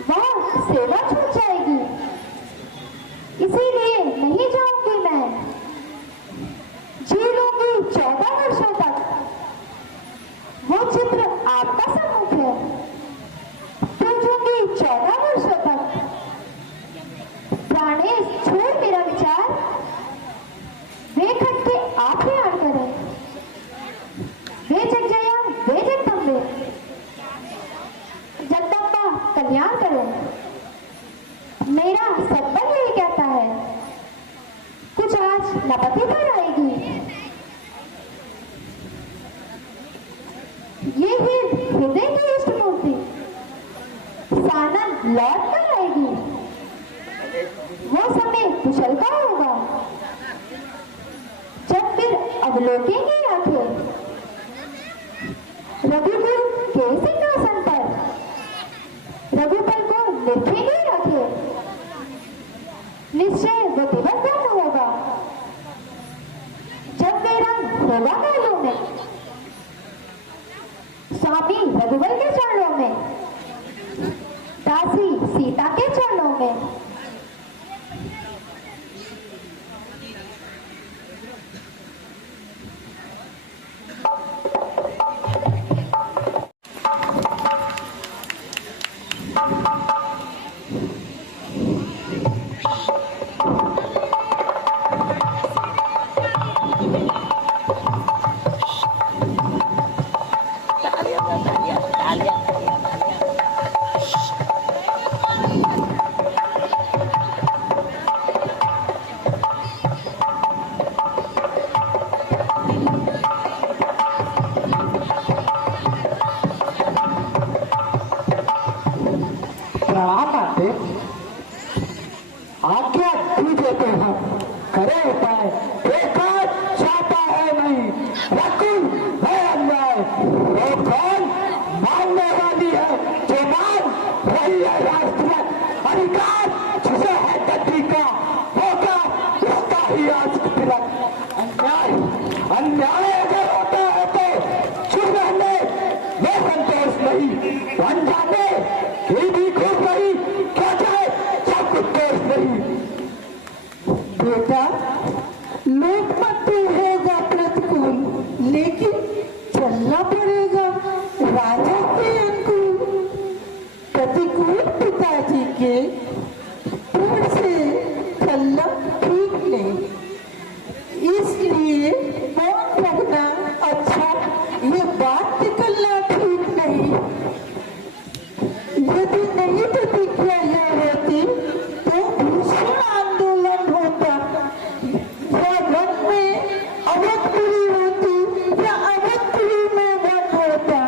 वह सेवा छूट जाएगी, इसीलिए नहीं जाऊंगी मैं। जी लूंगी 14 वर्षों तक, वो चित्र आपका सम्मुख है, पूजूंगी 14 वर्षों तक। प्राणेश छोड़ मेरा विचार, वे खटके आप ही आड़ करें, वे जगजया वे जगदम्बे, जगदम्बा कल्याण करें। मेरा सत्बल यही कहता है, कुछ आज नपति पर आएगी, ये ही हृदय की इष्ट मूर्ति सानंद लौट कर आएगी, वो समय कुशल का होगा जब फिर अवलोकेंगे आंखें रघुकुल के सिंहासन पर, रघुकुल को निरखेंगे आंखें, निश्चय वो दिवस धन्य होगा जब वे रंग होगा महलों में, स्वामी रघुकुल के चरणों में, दासी सीता के चरणों में। आज्ञा दी देते हैं, करे उपाय, बेकार चाहता है नहीं, रकुल है अन्याय, वो कौन मानने वाली है जो मान रही है राष्ट्रीय अधिकार, जिसे है गद्दी का होगा उसका ही आज तिलक। अन्याय अन्याय अगर होता है तो चुप रहने में संतोष नहीं, बन जाने की भी खूब नहीं, क्या जाए सब कुछ दोष नहीं। बेटा लोकमत होगा प्रतिकूल, लेकिन चलना पड़ेगा राजा के अनुकूल। प्रतिकूल पिताजी के प्रण से चलना ठीक नहीं, इसलिए मौन रखना अच्छा, ये बात निकलना ठीक नहीं। यदि नहीं प्रतिक्रिया यह होती तो भीषण आंदोलन होता, या वन में अवधपुरी होती या अवधपुरी में वन होता।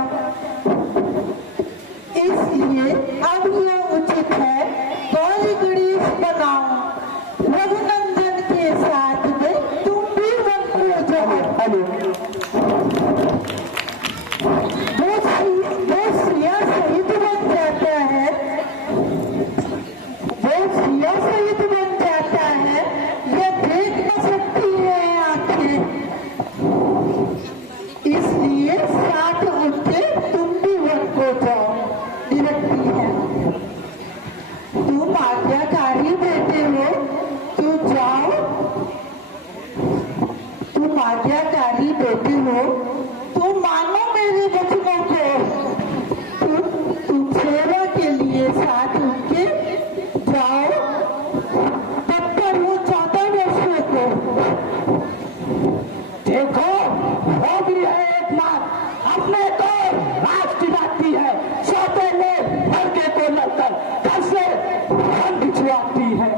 इसलिए साथ उनके तुम भी वन को जाओ। निरंती है, तुम आज्ञाकारी बेटे हो तो जाओ। तुम आज्ञाकारी बेटे हो तो मानो मेरे वचनों को। तुम सेवा के लिए साथ उनके जाओ। तब पर वो 14 वर्षों को। देखो, वो भी है एक मात, अपने तो राज दिलाती है, सौतेले लड़के को लड़कर घर से धन भिजवाती है।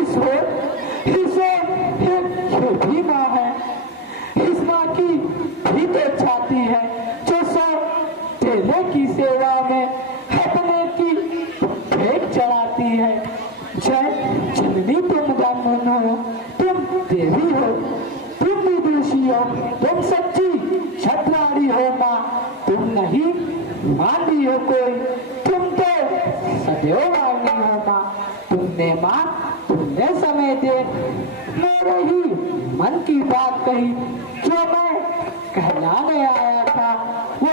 इसे ये भी माँ है, इस माँ की भी तो चाहती है जो सौतेले की सेवा में अपने की भेंट चढ़ाती है। जय जननी तुम ब्राह्मण हो, तुम देवी हो, तुम विदुषी हो, तुम सच्ची क्षत्राणी हो माँ, तुम नहीं मानी हो कोई, तुम तो सदैव वाणी हो माँ। तुमने माँ, तुमने समय दे मेरे ही मन की बात कही, जो मैं कहलाने आया था वो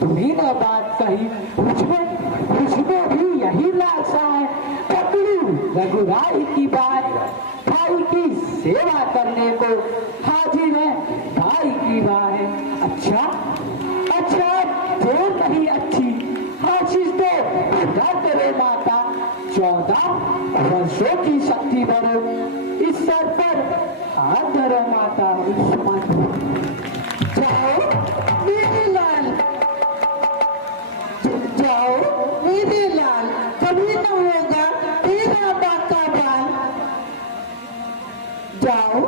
तुम्ही ने बात कही। मुझमें भी यही लालसा है, पकड़ी रघुराई की बात, भाई की सेवा करने को हाजिर है भाई की राह है। अच्छा देर नहीं अच्छी, आशीष दो खुदा करे माता। 14 वर्षों की शक्ति भरो, इस सर पर हाथ धरो माता। जाओ मेरे लाल, जाओ मेरे लाल, कभी न होगा तेरा बाका बाल। जाओ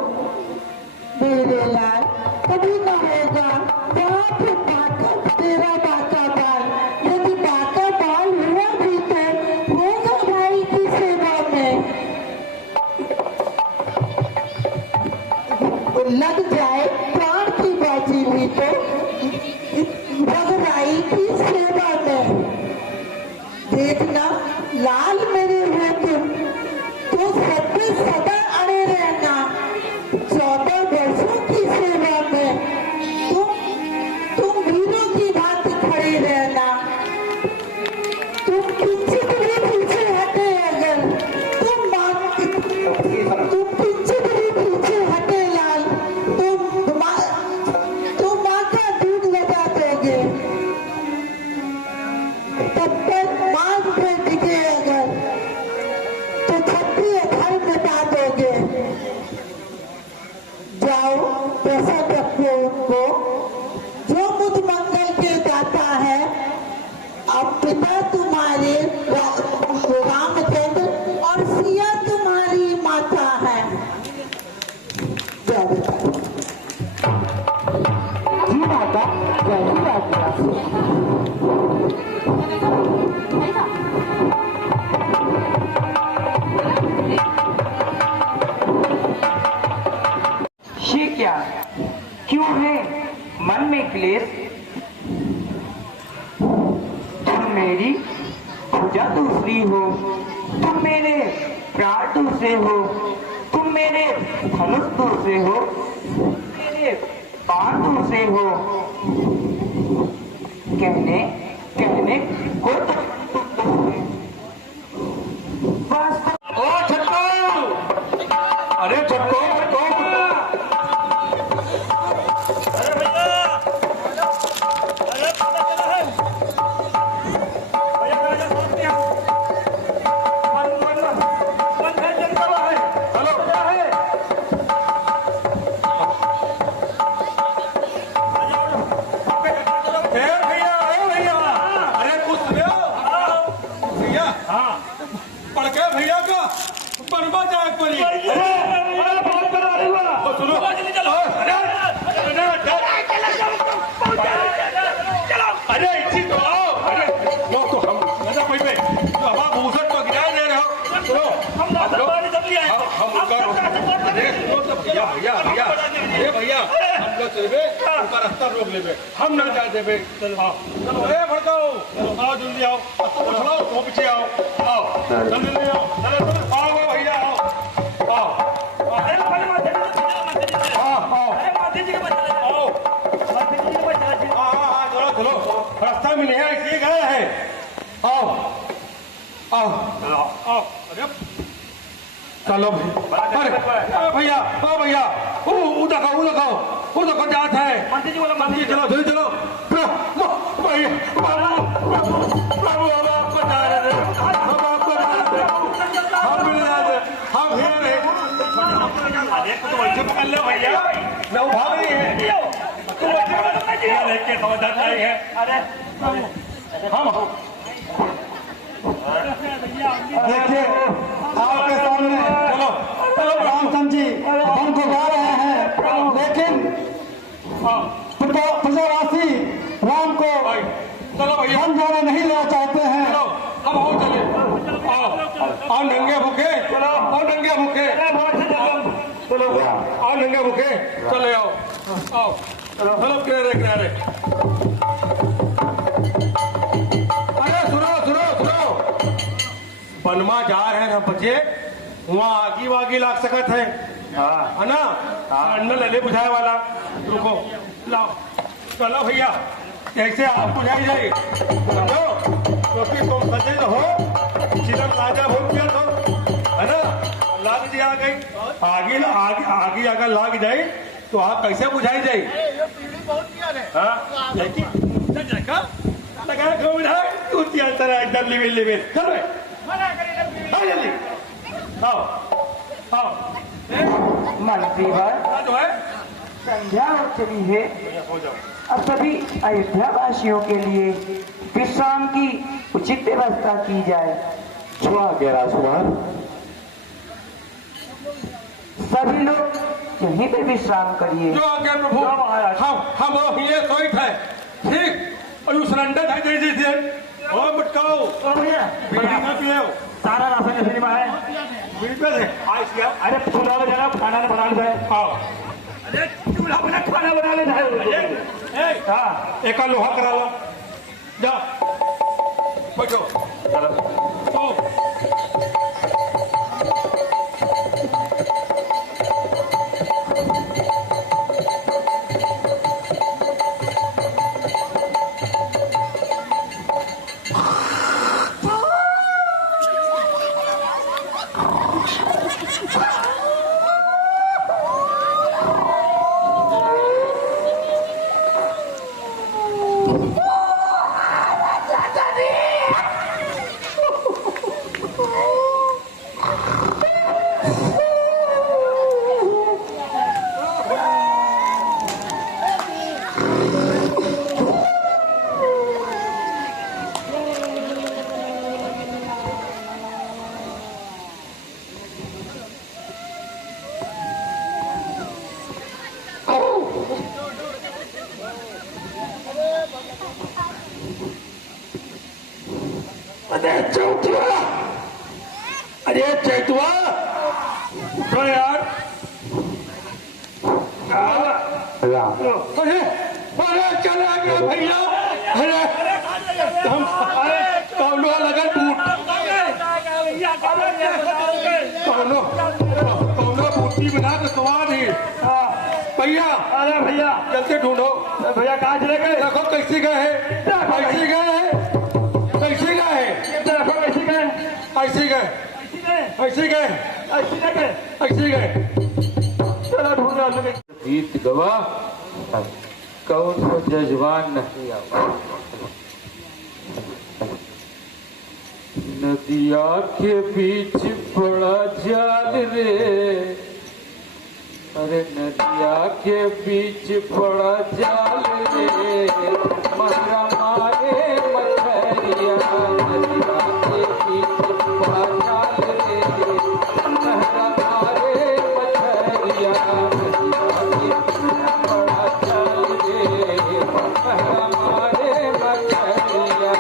मेरे लाल, कभी न होगा बाप बाका तेरा बाका बाल। यदि बाका बाल हुआ भी तो होगा भाई की सेवा में। लग जाए प्राण की बाजी भी तो रघुराई की सेवा में। देखना लाल मेरे हुए तुम तो सब सदा अड़े रहना। 14 वर्षों की सेवा में तुम वीरों की भांति खड़े रहना। तुम किंचित भी पीछे हटे, अगर तुम किंचित भी पीछे हटे लाल, तुम माँ का दूध लगा दोगे। तब तक मांग पे टिके अगर तो क्षत्रिय धर्म मिटा दोगे। जाओ प्रसन्न रखो उनको जो मुझ मंगल के दाता है। अब पिता तुम्हारे रामचंद्र और सिया तुम्हारी माता है। जाओ बेटा। जी माता, जय माता। ये क्या, क्यों है मन में क्लेश? तुम मेरी भुजा दूसरी हो, तुम मेरे प्राण दूसरे हो, तुम मेरे धनुष दूसरे हो, मेरे बाण दूसरे हो। कहने को ओ छक्को, अरे छक्को, भैया हम लोग चलबे, उनका रास्ता रोक लेबे, हम न जा देबे। चलो ए भड़काओ, आओ जल्दी आओ, तुम चलो, तुम पीछे आओ, जल्दी आओ, चलो आओ भैया आओ, आओ। रास्ता मिले हैं इसलिए गए हैं। आओ आओ आओ। अरे चलो अरे भैया ओ भैया वो देखो जात है मंत्री जी बोला मंत्री चलो धीरे चलो भैया आपको जा रहे हम आपको हम मिल जाते हम फिर अरे तो वैसे पकड़ लो भैया मैं उठा रही है लेके समझदार नहीं है। अरे हम देखिए आपके सामने चलो रामचंद्र जी हम को गा रहे हैं, लेकिन प्रजावासी राम को हम जाने नहीं लेना चाहते हैं। हम आओ चले आओ नंगे भूखे आओ नंगे भूखे आओ नंगे भूखे चले आओ आओ चलो किनारे बनमा जा रहे हैं ना बच्चे वहाँ आगी वागी लाग सकत है ना अन्न लले बुझाए वाला। रुको लाओ चलो भैया कैसे आप बुझाई जाए समझो क्योंकि तुम सजे रहो चिरम राजा भूल गया तो है ना लाग जी आ गई आगे अगर लाग जाए तो आप कैसे बुझाई जाए। लगा एकदम लिविल चलो मंत्री जो है संध्या हो चली है, अब सभी अयोध्या वासियों के लिए विश्राम की उचित व्यवस्था की जाए। राजकुमार सभी लोग यहीं पे विश्राम करिए। जो आज्ञा प्रभु हम ये सोच है ठीक और उस रंडन है जैसे और मटकाओ सारा राशन के सिनेमा है अरे चूल्हा बना खाना बना ले जाए। अरे चूल्हा बना खाना बना ले जाए। हाँ एक लोहा करा लो जा बैठो चलो अरे चैतुआ तो यार अरे चला गया भैया। अरे हम कौनो लगन बूट कौनो बूटी बना के स्वाद ही भैया। अरे भैया जल्दी ढूंढो भैया कहाँ चले गए। देखो कैसे गए हैं कैसे गए हैं कैसे गए कैसे गए ऐसे गए ऐसे गए ऐसे गए चलो ढूंढो। गीत गवा कौन सा जजवान नहीं आवा। नदिया के बीच बड़ा जाल रे, अरे नदिया के बीच बड़ा जाल रे, मरा मारे मछरिया। नदिया के बीच बड़ा जाल रे, मरा मारे मछरिया। नदिया के बीच बड़ा जाल रे, मरा मारे मछरिया।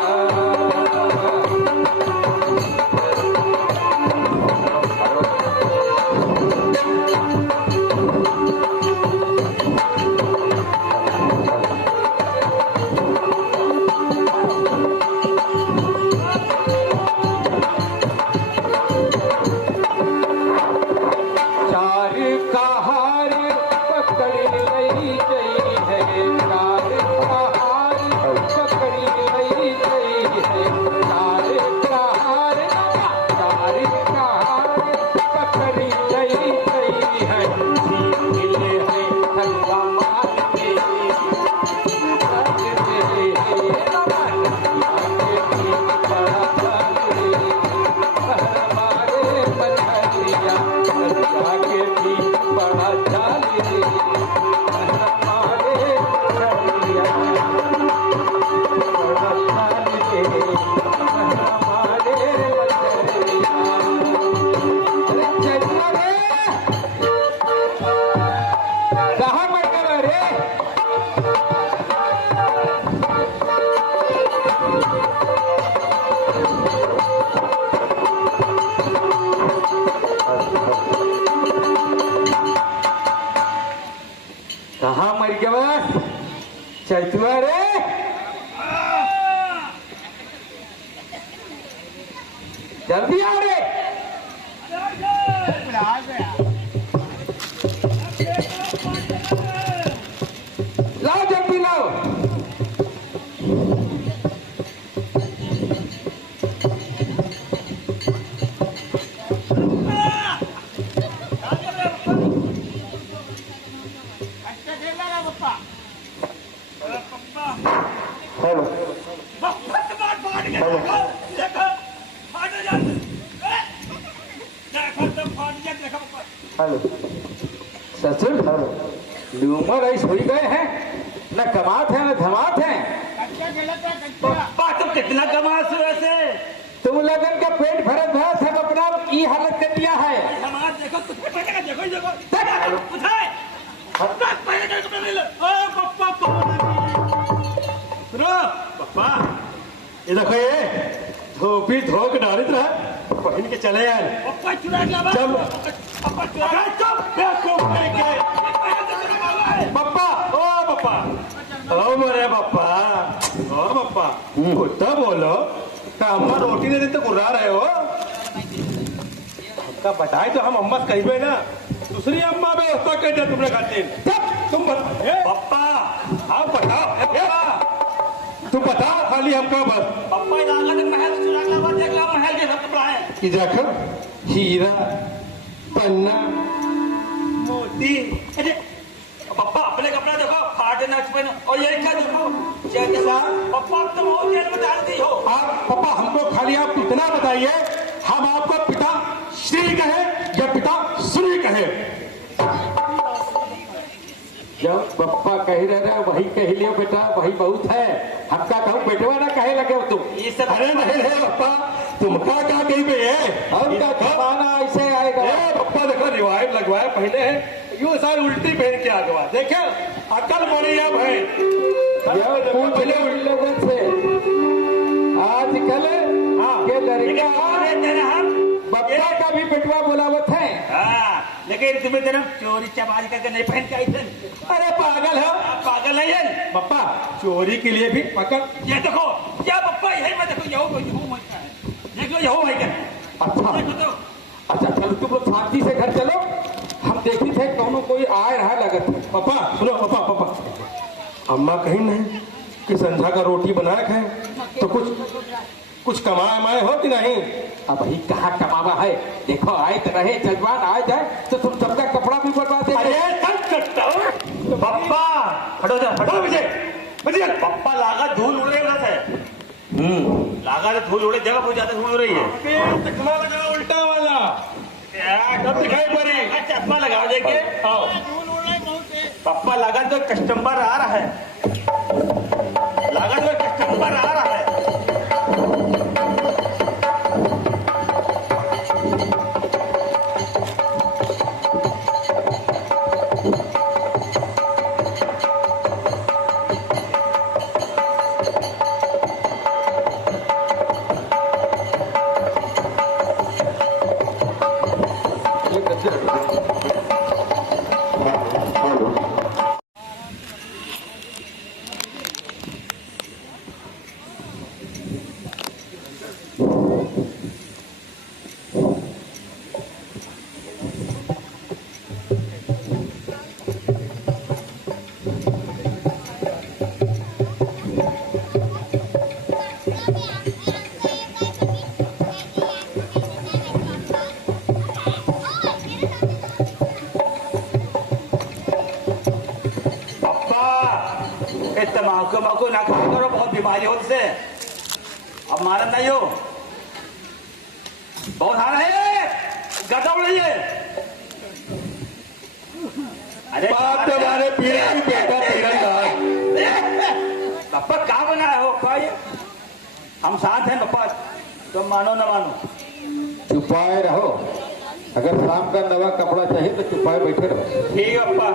बेटुआ रे जल्दी आ रे। लाओ जल्दी लाओ। हेलो हेलो ससुर ल्यूमर ऐसे हो गए हैं, न कमात है न धमात है। तुम कितना कमास हो वैसे? तुम लगन का पेट भरत भरा सब अपना ई हालत कर दिया है। देखो देखो पप्पा ये देखो ये धोबी धोक डालित रहा पहन के चले यार। पप्पा चुरा लिया चल पप्पा चुरा पप्पा ओ पप्पा ओ मरे पप्पा ओ पप्पा कुत्ता बोलो तो अम्मा रोटी दे देते गुर्रा रहे हो। हमका बताए तो हम अम्मा कही ना दूसरी अम्मा व्यवस्था कर दिया तुमने खाते तुम पप्पा हाँ बताओ तुम बताओ खाली हमका बस। पप्पा महल चुरा लिया देख ला महल के सब कपड़ा है कि जाकर हीरा पन्ना मोती। अरे पप्पा अपने कपड़ा देखो फाटे नाच पहनो और ये क्या देखो जैसे साहब पप्पा तुम और जेल में डाल दी हो। आप पप्पा हमको खाली आप इतना बताइए हम आपको पिता श्री कहे या पिता श्री कहे? जब पप्पा कह रहे वही कह लियो बेटा वही बहुत है। हमका कहूँ बेटवा ना कहे लगे हो तुम। ये सब अरे नहीं है पप्पा तुमका क्या कही पे है और क्या जमाना ऐसे आएगा। पप्पा देखो रिवायत लगवाए पहले है यो सारी उल्टी पहन के आगवा देखे अकल बोली अब है। पूछ लो उन लोगों से आजकल के लड़का बप्पा का भी बेटवा बुलावत है। लेकिन तुम्हें जन्म चोरी चमारी करके नहीं पहन के आई थे। अरे पागल है पागल नहीं है पप्पा चोरी के लिए भी पकड़। ये देखो क्या पप्पा यही मैं देखो यहू देखो यहू भाई क्या अच्छा देखो तो अच्छा चलो तुम लोग शांति से घर चलो। हम देखी थे कौनो कोई आए रहा लगत है। पापा सुनो पापा पापा अम्मा कहीं नहीं कि संध्या का रोटी बनाए खाए तो कुछ कमाए माए हो कि नहीं? अब ही कहाँ कमावा है। देखो आए तो रहे जजमान आ जाए तो तुम सबका कपड़ा भी बर्बाद है। अरे पप्पा हटो जा हटो मुझे पप्पा लागा धूल उड़ रही है लागा तो धूल उड़े जगह पहुंच जाते धूल उड़ रही है। चश्मा लगा उल्टा वाला कब दिखाई पड़ी चश्मा लगाओ देखे पप्पा लगा तो कस्टमर आ रहा है लगा तो कस्टमर आ रहा है। तमाकू ना खाया करो बहुत बीमारी हो इससे। अब मालूम नहीं हो बहुत हार है गदा उड़ रही है। अरे बाप तुम्हारे पीड़े की बेटा तीरंदाज पप्पा कहाँ बनाया हो पाई हम साथ हैं पप्पा तुम मानो न मानो। चुपाए रहो। अगर शाम का नवा कपड़ा चाहिए तो चुपाए बैठे रहो। ठीक है पप्पा।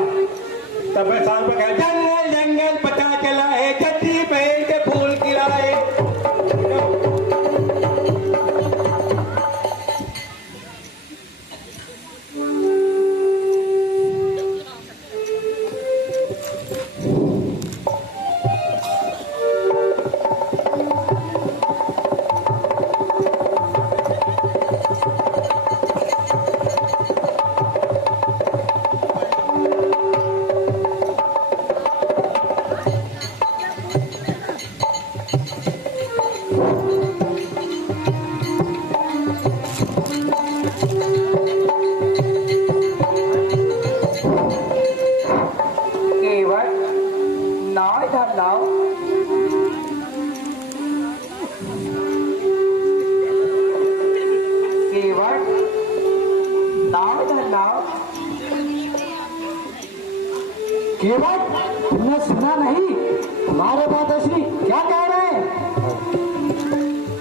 तब मैं शाम को कह जंगल जंगल पता चला है जट्टी पहन के फूल खिलाए। धर लाओ। केवट लाओ धर लाओ। केवट, तुमने सुना नहीं हमारे माताश्री क्या कह रहे हैं?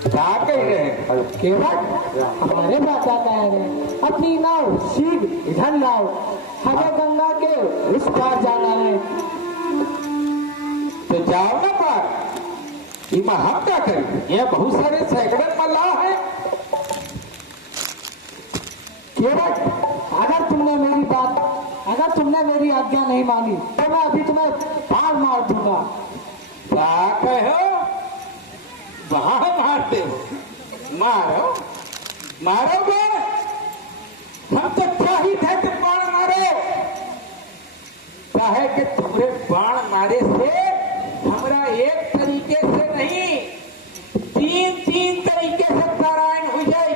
क्या कह रहे हैं? केवट, हमारे माता कह रहे हैं अपनी नाव शीघ्र इधर लाओ, हमें गंगा के उस पार जाना है। तो जाओ ना पार। इमा हम क्या करें? ये बहुत सारे सैकड़ों मल्लाह है। केवट, अगर तुमने मेरी आज्ञा नहीं मानी तो मैं अभी तुम्हें बाढ़ मार दूंगा। क्या कहो? बाढ़ मारते हो? मारो मारो बाढ़। हम तो चाहिए कि बाढ़ मारो। चाहे कि तुम्हारे बाण मारे से हमारा एक तरीके से नहीं, तीन तरीके से नारायण हो जाए।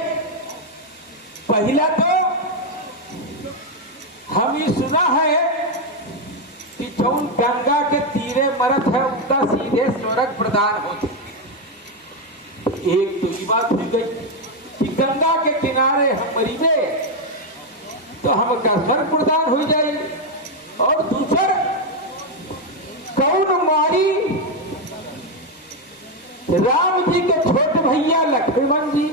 पहला तो हम ये सुना है कि जो गंगा के तीरे मरत है उनका सीधे स्वर्ग प्रदान होते। एक तो ये बात हो गई कि गंगा के किनारे हम मरीबे तो हमका स्वर्ग प्रदान हो जाए। और दूसर कौन मारी? राम जी के छोटे भैया लक्ष्मण जी।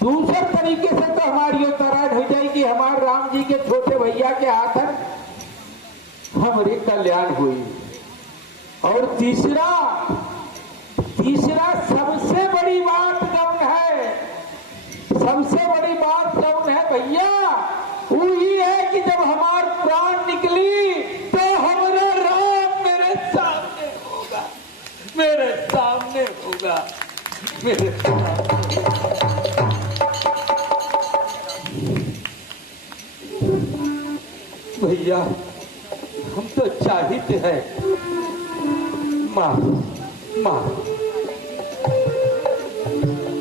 दूसरे तरीके से तो हमारी उत्तरायण हो जाएगी, हमारे राम जी के छोटे भैया के हाथन हमारे कल्याण हुई। और तीसरा सबसे बड़ी बात कौन है? सबसे बड़ी बात कौन है भैया? वो ये है कि जब हमार प्राण निकली तो हमारा राम मेरे सामने होगा, मेरे सामने होगा, मेरे भैया हम तो चाहिए हैं। माँ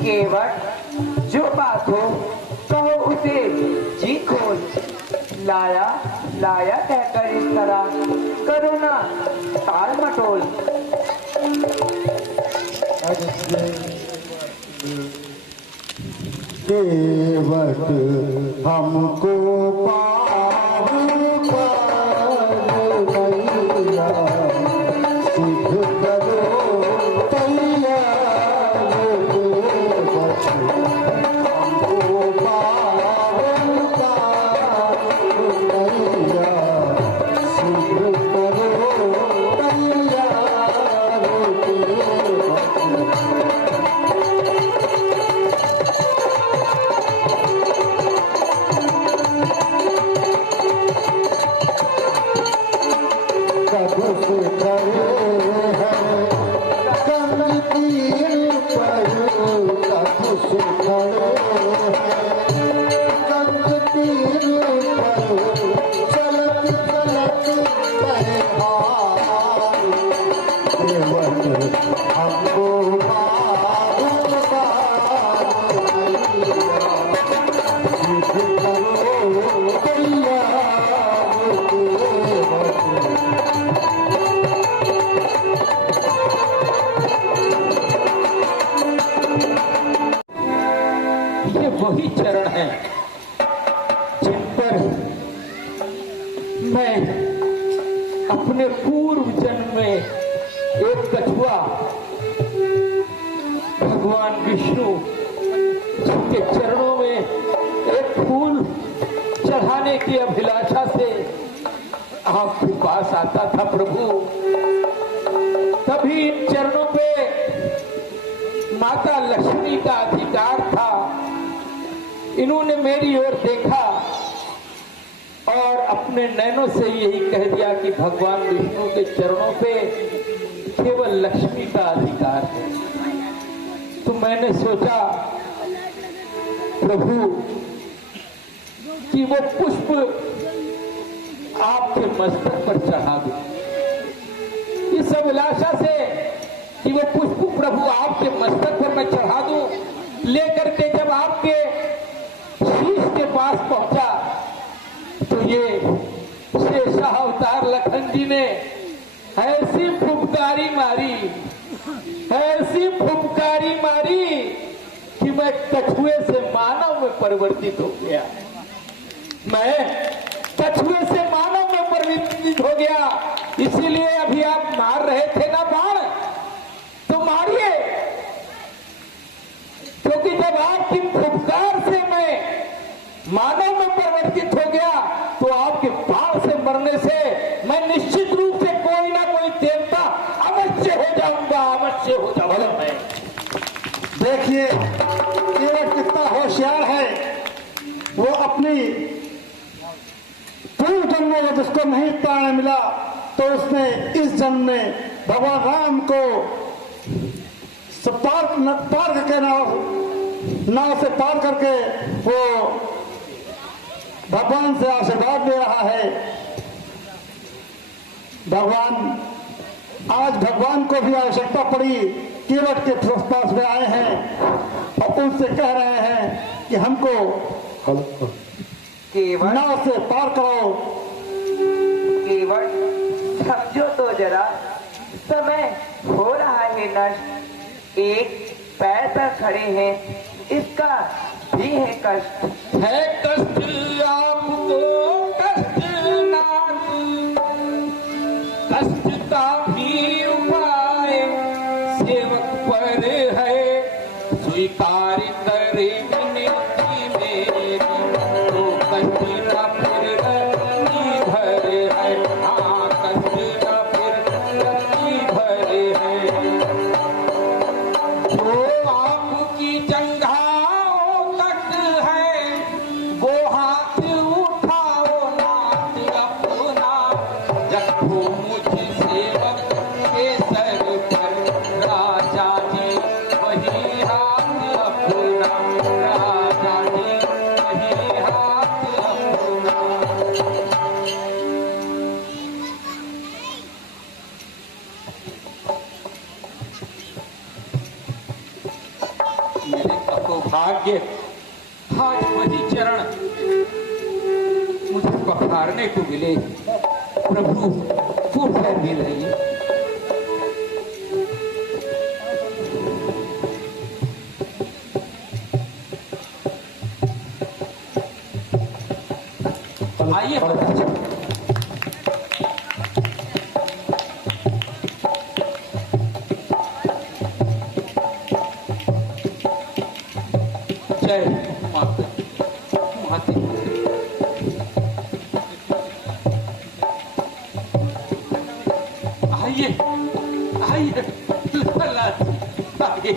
केवट, जो बात हो कहो उसे जी खोल। लाया कहकर इस तरह करो ना ताल मटोल। केवट हमको पार कर मैया, सिद्ध करो तैयार। केवट हमको पार कर मैया, सिद्ध करो तैयार। कब से खड़े हैं गंग तीर पर, कब से खड़े हैं गंग तीर पर, चलत चलत कहे हार। केवट हमको पार सिद्ध करो तैयार। ये वही चरण है जिन पर मैं अपने पूर्व जन्म में एक कछुआ भगवान विष्णु जिनके चरणों में एक फूल चढ़ाने की अभिलाषा से आपके पास आता था प्रभु। तभी इन चरणों पे माता लक्ष्मी का अधिकार था। इन्होंने मेरी ओर देखा और अपने नैनों से यही कह दिया कि भगवान विष्णु के चरणों पे केवल लक्ष्मी का अधिकार है। तो मैंने सोचा प्रभु कि वो पुष्प आपके मस्तक पर चढ़ा दूं। इस अभिलाषा से कि वो पुष्प प्रभु आपके मस्तक पर मैं चढ़ा दूं, लेकर के जब आपके शीश के पास पहुंचा तो ये शेषा अवतार लखन जी ने ऐसी ऐसी फुफकारी मारी कि मैं कछुए से मानव में परिवर्तित हो गया। मैं कछुए से मानव में परिवर्तित हो गया। इसीलिए अभी आप मार रहे थे ना बाण, तो मारिए, क्योंकि जब आपकी फुफकार से मैं मानव में परिवर्तित हो गया तो आपके बाण से मरने से मैं निश्चित रूप से कोई ना कोई देवता अवश्य हो जाऊंगा मैं। देखिए केवट कितना होशियार है। वो अपनी पूर्व जन्म में जब उसको नहीं प्राण मिला तो उसने इस जन्म में भगवान राम को पार करके नाव से पार करके वो भगवान से आशीर्वाद ले रहा है। आज भगवान को भी आवश्यकता पड़ी, केवट के पास में आए हैं और उनसे कह रहे हैं कि हमको नाव से पार करो। केवट समझो तो जरा, समय हो रहा है नष्ट, एक पैर पर खड़े हैं, इसका भी है कष्ट। है कष्ट आपको कष्ट नाथ, कष्ट का भी उपाय सेवक पर है, स्वीकार करे विनती मेरी, तो कष्ट न फिर रत्नी भर है। हाँ, कष्ट न फिर रत्नी भर है। जो आपकी जंघाओं तक है वो हाथ उठाओ नाथ अपना, रखो मुझ सेवक के सर पर, राजा जी वही हाथ अपना, राजा जी वही हाथ अपना। मेरे अहोभाग्य आज वही चरण मुझे पखारने को मिले। प्रभु वो पैर मिल रही है। आइए जय माता माता। आइए आइए लाला जी आइए।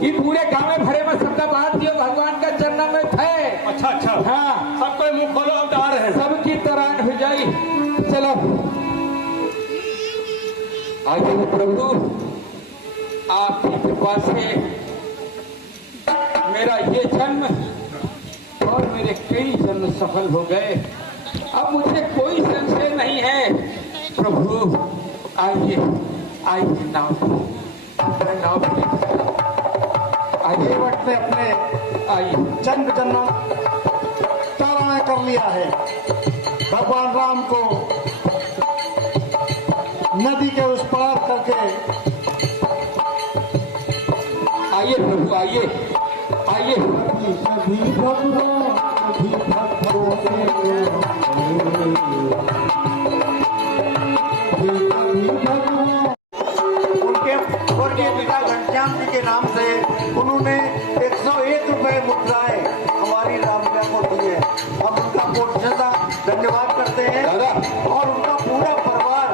ये पूरे गाँव में भरे में शब्द बात दियो भगवान का चरण में थे। अच्छा अच्छा, हाँ, सब कोई मुंह खोलो, हम आ रहे हैं। सबकी तरान हो जाई। चलो आगे प्रभु आपकी कृपा से मेरा ये जन्म और मेरे कई जन्म सफल हो गए। अब मुझे कोई संशय नहीं है। प्रभु आइए आइए नाव आगे बढ़ते अपने आइए। जन्म तारण कर लिया है। भगवान राम को नदी के उस पार करके आइए प्रभु आइए आइए। उनके पिता घनश्याम जी के नाम से उन्होंने 101 रुपए मुद्राएं हमारी रामलीला को दी है। हम उनका बहुत ज्यादा धन्यवाद करते हैं और उनका पूरा परिवार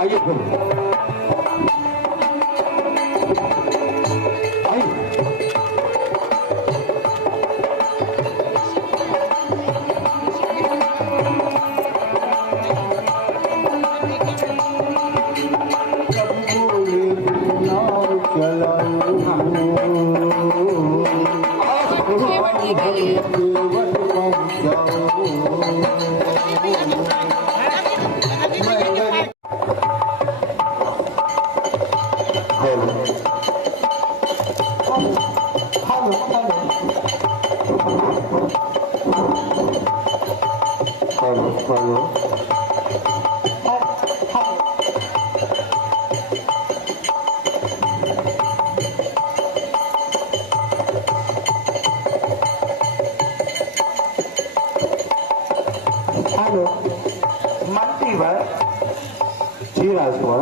आइए जी राजकुमार,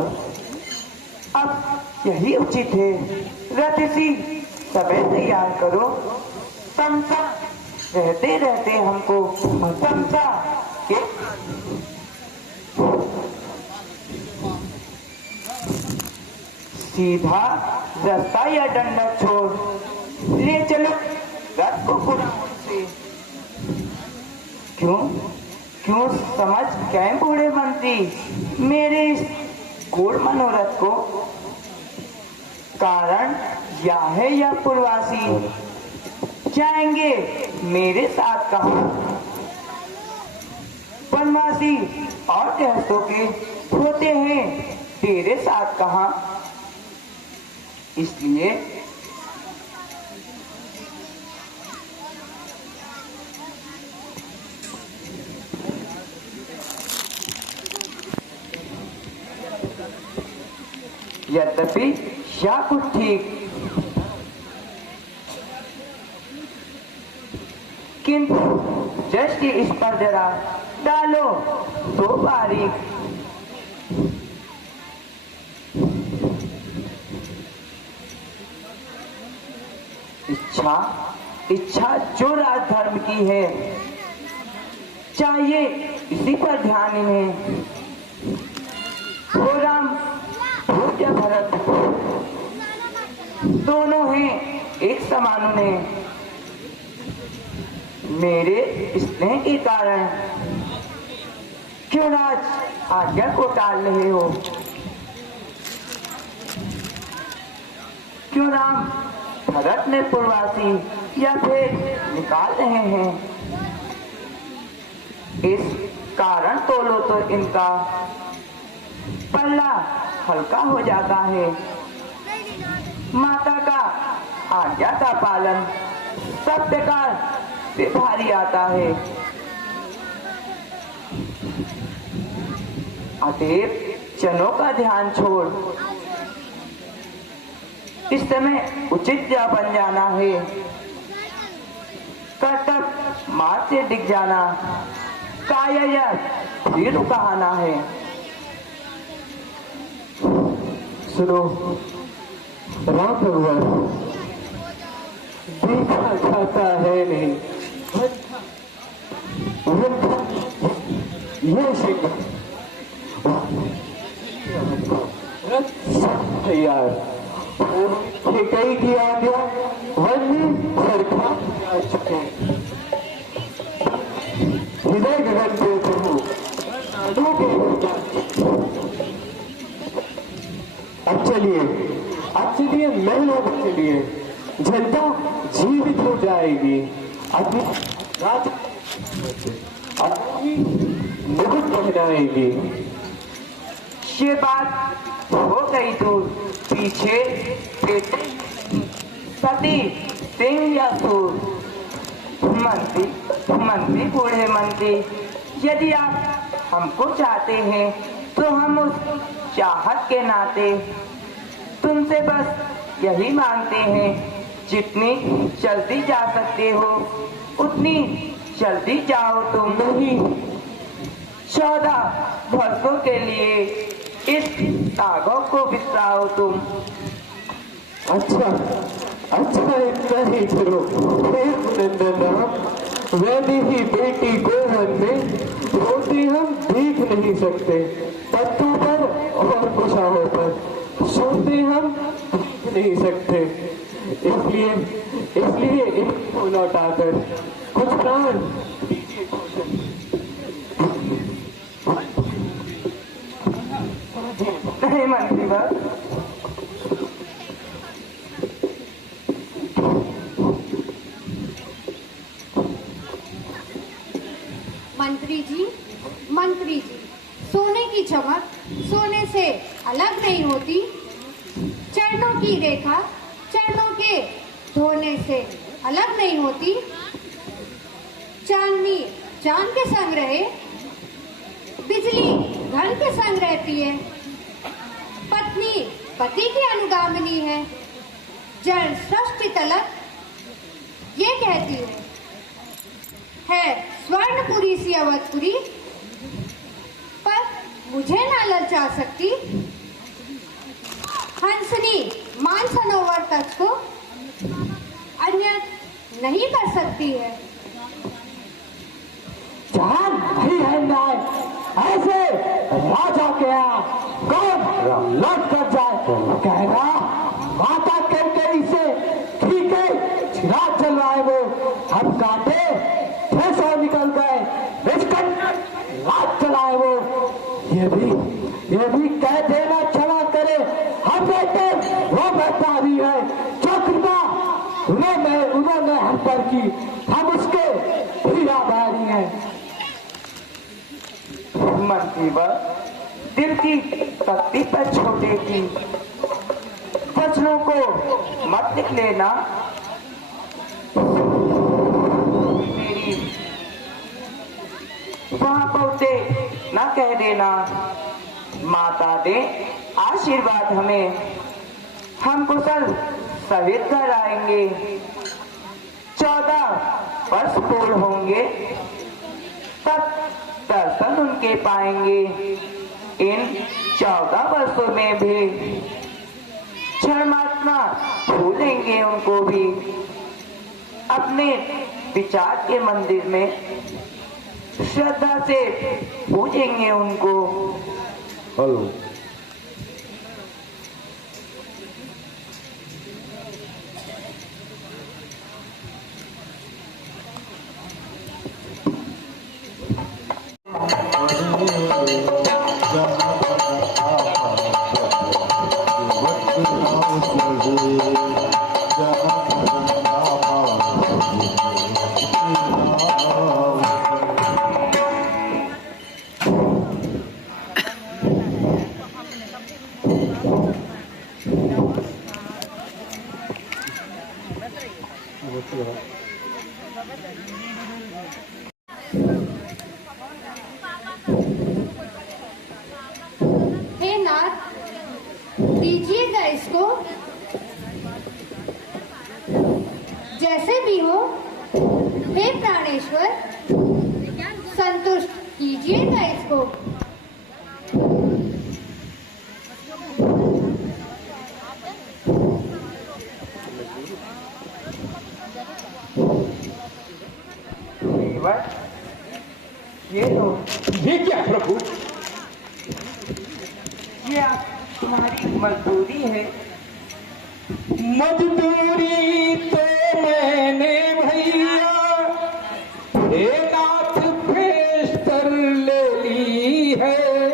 अब यही उचित है। रथ सी समय तैयार करो। तमसा रहते रहते हमको तमसा के सीधा रास्ता या डंडा छोड़ ले चलो रथ को पूरा से। क्यों क्यों समझ गए बूढ़े मंत्री मेरे इस गूढ़ मनोरथ को? कारण या है या पूर्वासी जाएंगे मेरे साथ कहाँ? वनवासी और गृहस्थों के होते हैं तेरे साथ कहाँ? इसलिए यद्यपि या कुछ ठीक, किंतु दृष्टि इस पर जरा डालो तो बारीक। इच्छा जो राजधर्म की है चाहिए इसी पर ध्यान इन्हें। हो राम पूज्य भरत दोनों हैं एक समान उन्हें। मेरे स्नेह के कारण क्यों राज आज्ञा को टाल रहे हो? क्यों राम भरत ने पूर्वासी या फिर निकाल रहे हैं? इस कारण तोलो तो इनका पल्ला हल्का हो जाता है। माता का आज्ञा का पालन सब प्रकार से भारी आता है। अतएव जनों का ध्यान छोड़ इस समय उचित जा बन जाना है। कर्तव्य मार्ग से दिख जाना काया या फिर कहाना है। सुनो राम भगवान देखा जाता है नहीं ये सिंह तैयार कई की आज्ञा वन में सरकार आ चुके हृदय गगन के प्रभु नाडों के अब चलिए महलों में चलिए जनता जीवित हो जाएगी। अपनी राज मुकुट पहनाएगी। ये बात हो गई दूर पीछे सती सिंह या सूर। मंत्री बूढ़े मंत्री यदि आप हमको चाहते हैं तो हम उस चाहत के नाते तुमसे बस यही मांगते हैं जितनी जल्दी जा सकते हो उतनी जल्दी जाओ। तुम नहीं 14 वर्षों के लिए इस तागों को बिसराओ तुम। अच्छा इतना ही करो। नंदन राम वैदी ही बेटी गोवन में रोटी हम भीख नहीं सकते। पत्तों पर बादशाहों पर सुनते हम नहीं सकते, इसलिए इनको लौटाकर कुछ प्राण नहीं मंत्रीवर, मंत्री जी, सोने की चमक सोने से अलग नहीं होती, चरणों की रेखा चरणों के धोने से अलग नहीं होती, चांदनी चांद के संग रहे, बिजली धन के संग रहती है, पत्नी पति की अनुगामिनी जल सृष्टि तलक ये कहती है स्वर्णपुरी सी अवधपुरी, पर मुझे ना ललचा सकती, हंसनी मान सनोवर तक को अन्य नहीं कर सकती है। जान नहीं है न्याय, ऐसे राजा के यहाँ कौन लौट कर जाए, कहना माता कैकेयी से ठीक है चिराग जलवाए वो, हम कांटे 600 निकल गए, रात चलाए वो, ये भी कह देना क्षमा करे, हम बेटे वो बेटा भी है, जो कृपा उन्होंने हम पर की, हम उसके भी आभारी हैं। मंत्रीवर, दिल की तख्ती पर छोटे की वचनों को मत लिख लेना, मेरी वहां पहुंचे न कह देना, माता दे आशीर्वाद हमें, हम कुशल सहित घर आएंगे, 14 वर्ष पूर्ण होंगे तब दर्शन उनके पाएंगे, इन 14 वर्षों में भी क्षणमात्रा भूलेंगे उनको भी, अपने विचार के मंदिर में श्रद्धा से पूजेंगे उनको। हेलो हे नाथ, दीजिएगा इसको, जैसे भी हो, हे प्राणेश्वर संतुष्ट कीजिएगा इसको। ये क्या प्रभु, ये तुम्हारी मजदूरी है। मजदूरी तो मैंने भैया हे नाथ फेस्तर ले ली है,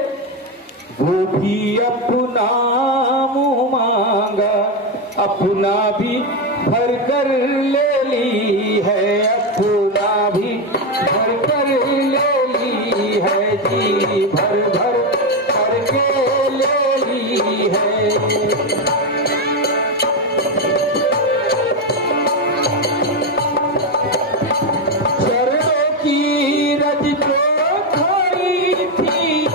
वो भी अपना मुंह मांगा अपना भी भर कर ले ली है, अपना भी भर कर ले ली है, जी भर भर करके ले ली है। चरणों की रज जो खाई थी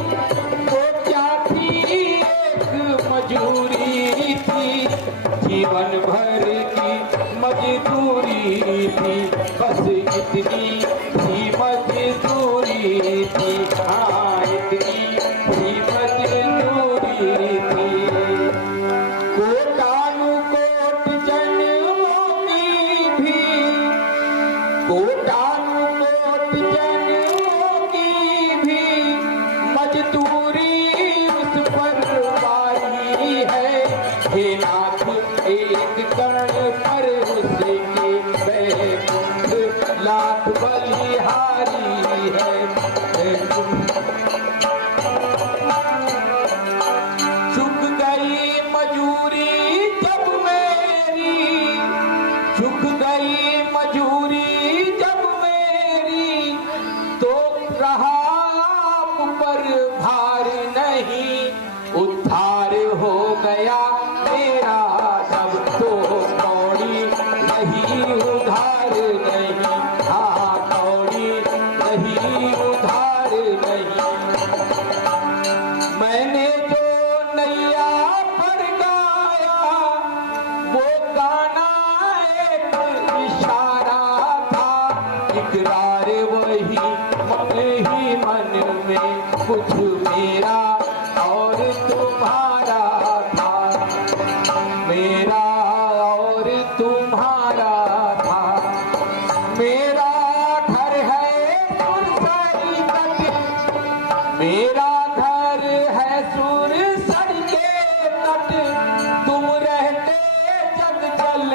वो क्या थी, एक मजूरी थी, जीवन भर की मजदूरी थी, बस इतनी ही मजदूरी थी, हाँ इतनी ही मजदूरी थी। कोटानुकोट जन्मों की भी, कोटानुकोट जन्मों की भी मजदूरी उस पर वारी गया मेरा सब तो कौड़ी नहीं उधार नहीं, हाँ कौड़ी नहीं उधार नहीं। मैंने जो नैया पर गाया वो गाना एक इशारा था, इकरार वही मन ही मन में कुछ मेरा और तुम्हारा था, मेरा और तुम्हारा था। मेरा घर है सुरसरी तट, मेरा घर है सुरसरी के तट, तुम रहते जग जल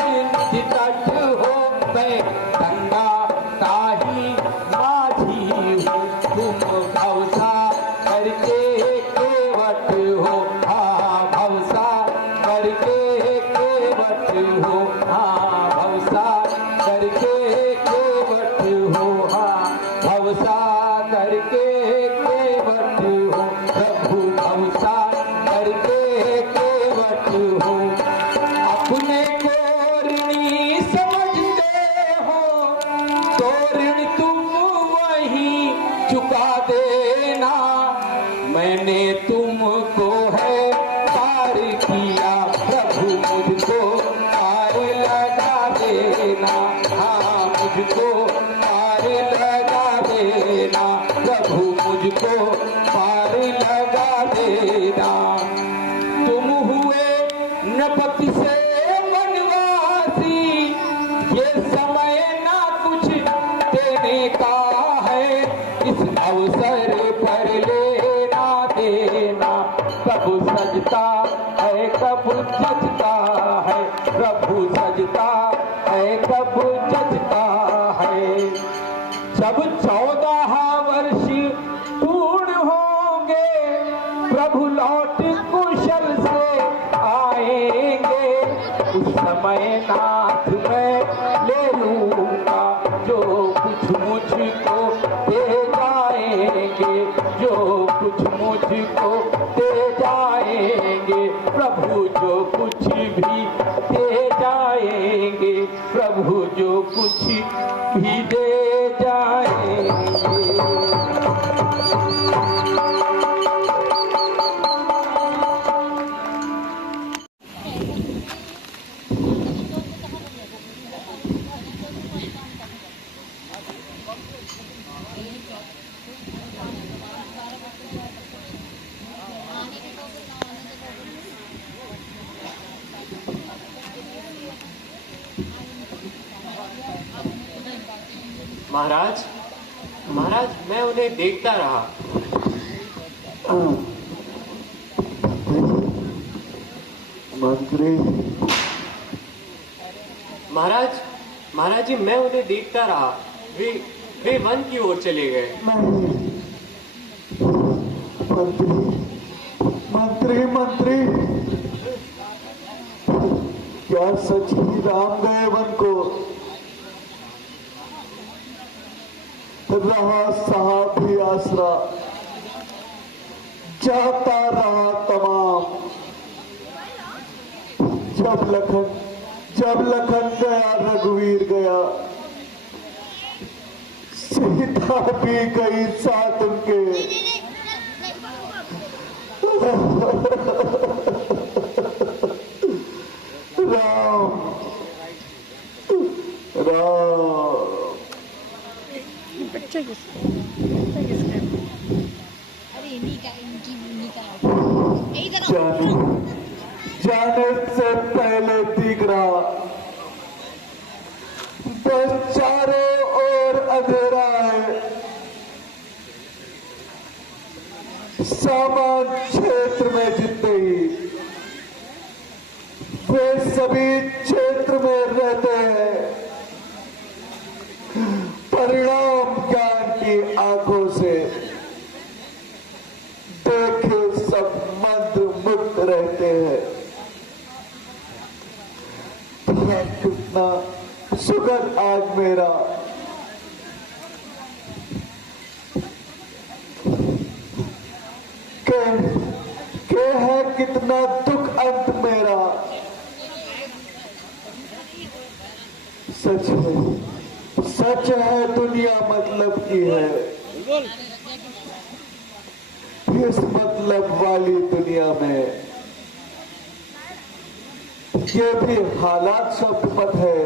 तट हो। मैं गंगा ताही माझी हूँ, तुम भवसा करके केवट हो, हाँ भवसा करके केवट हो, हाँ भवसा करके केवट हो, हाँ भवसा करके केवट हो। प्रभु भवसा करके केवट हो। अपने को ऋणी समझते हो तो ऋण तुम वही चुका देना। मैंने तुमको है पार किया, प्रभु मुझको पार लगा देना, हाँ मुझको पार लगा देना, प्रभु मुझको पार लगा देना। तुम हुए नपक से वनवासी, ये समय ना कुछ देने का है, इस अवसर पर लेना देना। प्रभु सजता है कब जजता है, प्रभु सजता है कब जजता है। जब 14 वर्ष पूर्ण होंगे, प्रभु लौट कुशल से आएंगे, उस समय नाथ मैं ले लूंगा जो कुछ मुझको दे जाएंगे, जो कुछ मुझको दे जाएंगे। प्रभु जो कुछ भी दे जाएंगे, प्रभु जो कुछ भी दे जाएंगे। महाराज, महाराज मैं उन्हें देखता रहा। मंत्री महाराज, महाराज जी मैं उन्हें देखता रहा, वे वन की ओर चले गए। मंत्री मंत्री मंत्री, क्या सच ही राम गए वन को? रहा साहब भी आसरा, जाता रहा तमाम। जब लखन गया रघुवीर गया, सीता भी गई साथ उनके। राम राम बच्चा किसका? अरे इन्हीं का जाने से पहले दिख रहा, बस चारों ओर अंधेरा है। सामान क्षेत्र में जितने ही वे सभी क्षेत्र में रहते हैं। परिणाम ज्ञान की आंखों से देखे सब मंत्र मुक्त रहते हैं। कितना सुगंध आज मेरा, के है कितना दुख सच है दुनिया मतलब की है। इस मतलब वाली दुनिया में ये भी हालात शब्द मत है।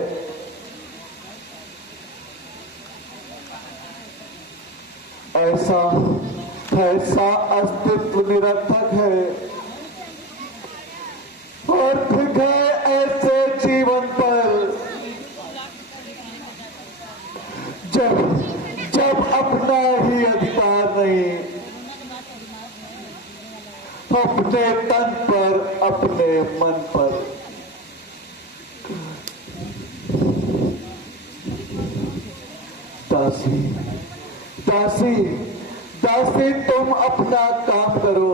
ऐसा अस्तित्व निरर्थक है और फिर ऐसे जीवन पर जब अपना ही अधिकार नहीं, अपने तन पर, अपने मन पर। दासी तुम अपना काम करो।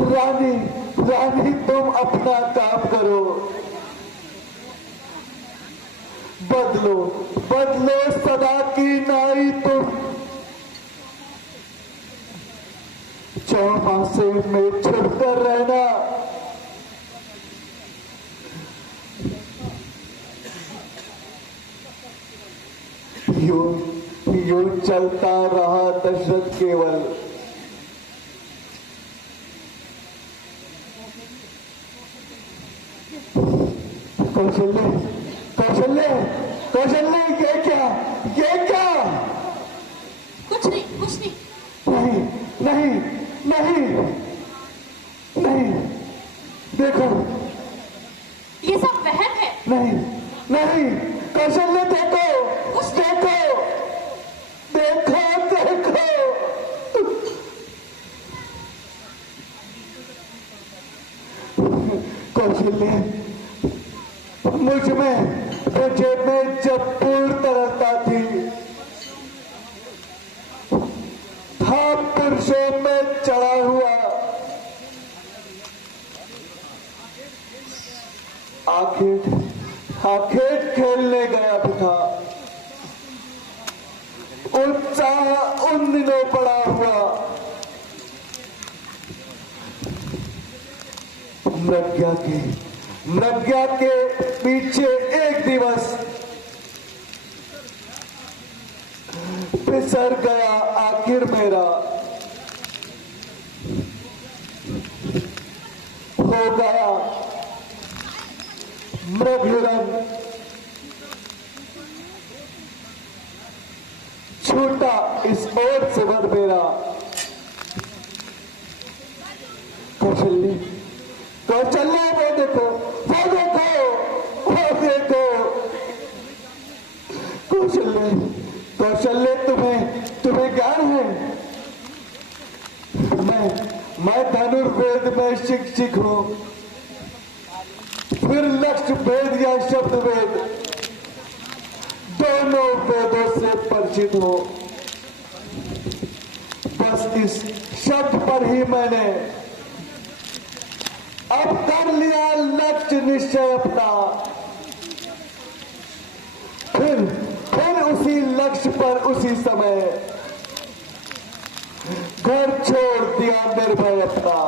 रानी तुम अपना काम करो। बदलो सदा की नाई तुम। चौमासे में छुप कर रहना। यूं चलता रहा दशरथ केवल। कौशल्य ये क्या? कुछ नहीं देखो, ये सब वहम है। नहीं कौशल्य देखो। कौशल्य मुझ में जब पूर्ण तरलता थी, था पुरुषों में चढ़ा हुआ। आखेट खेलने गया भी था। उत्साह उन दिनों पड़ा हुआ। मृग्या के पीछे एक दिवस फिसर गया आखिर मेरा। हो गया मृगहिरण। छूटा इस ओर से वर मेरा। कौशल्य वो देखो। कौशल्य तुम्हें ज्ञान है। मैं धनुर्वेद में शिक्षक हूं। फिर लक्ष्य वेद या शब्द वेद, दोनों वेदों से परिचित हूं। बस इस शब्द पर ही मैंने अब कर लिया लक्ष्य निश्चय अपना। फिर उसी लक्ष्य पर उसी समय घर छोड़ दिया निर्भय अपना।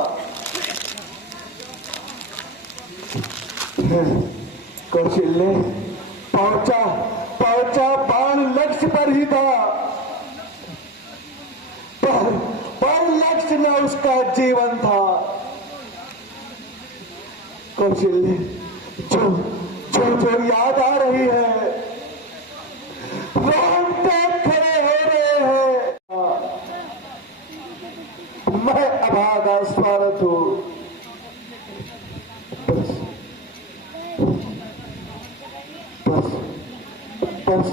कौशल्य पहुंचा बाण लक्ष्य पर ही था, पर लक्ष्य न उसका जीवन था। कौशल्य जो याद आ रही है, रोंगटे खड़े हो रहे हैं। मैं अभागा स्वागत हूं। बस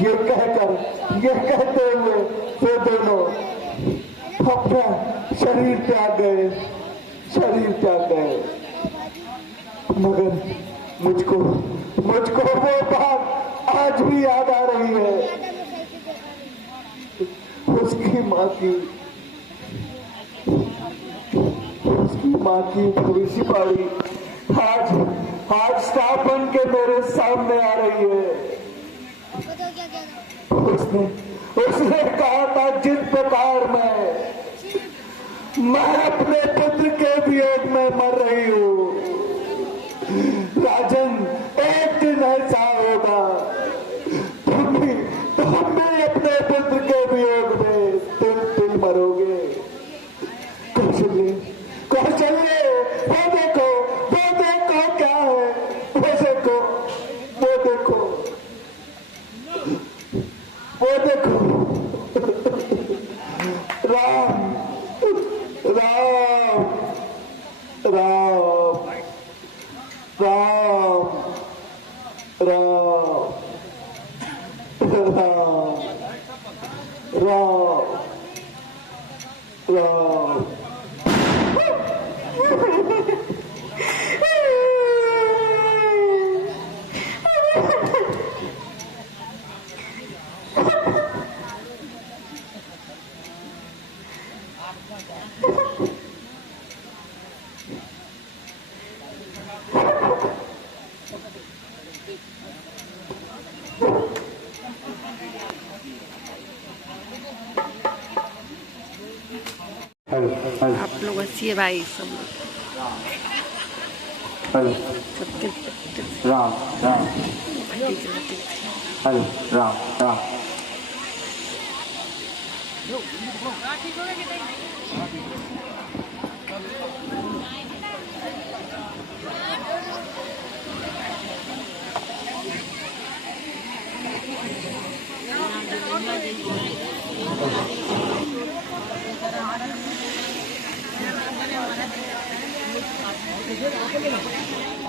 ये कहते हुए वे दोनों अपना शरीर त्याग गए। मगर मुझको वो बात आज भी याद आ रही है। उसकी माँ की भविष्यवाणी आज साफ बन के मेरे सामने आ रही है। उसने कहा था जिस प्रकार मैं अपने पुत्र के वियोग में मर रही हूँ, राजन एक दिन चले, वो देखो क्या है, वो देखो राम राम राम राम राम राम राम आप लोग अच्छी है भाई सब हेलो सबके Ram Ram hello Ram Ram Thank you.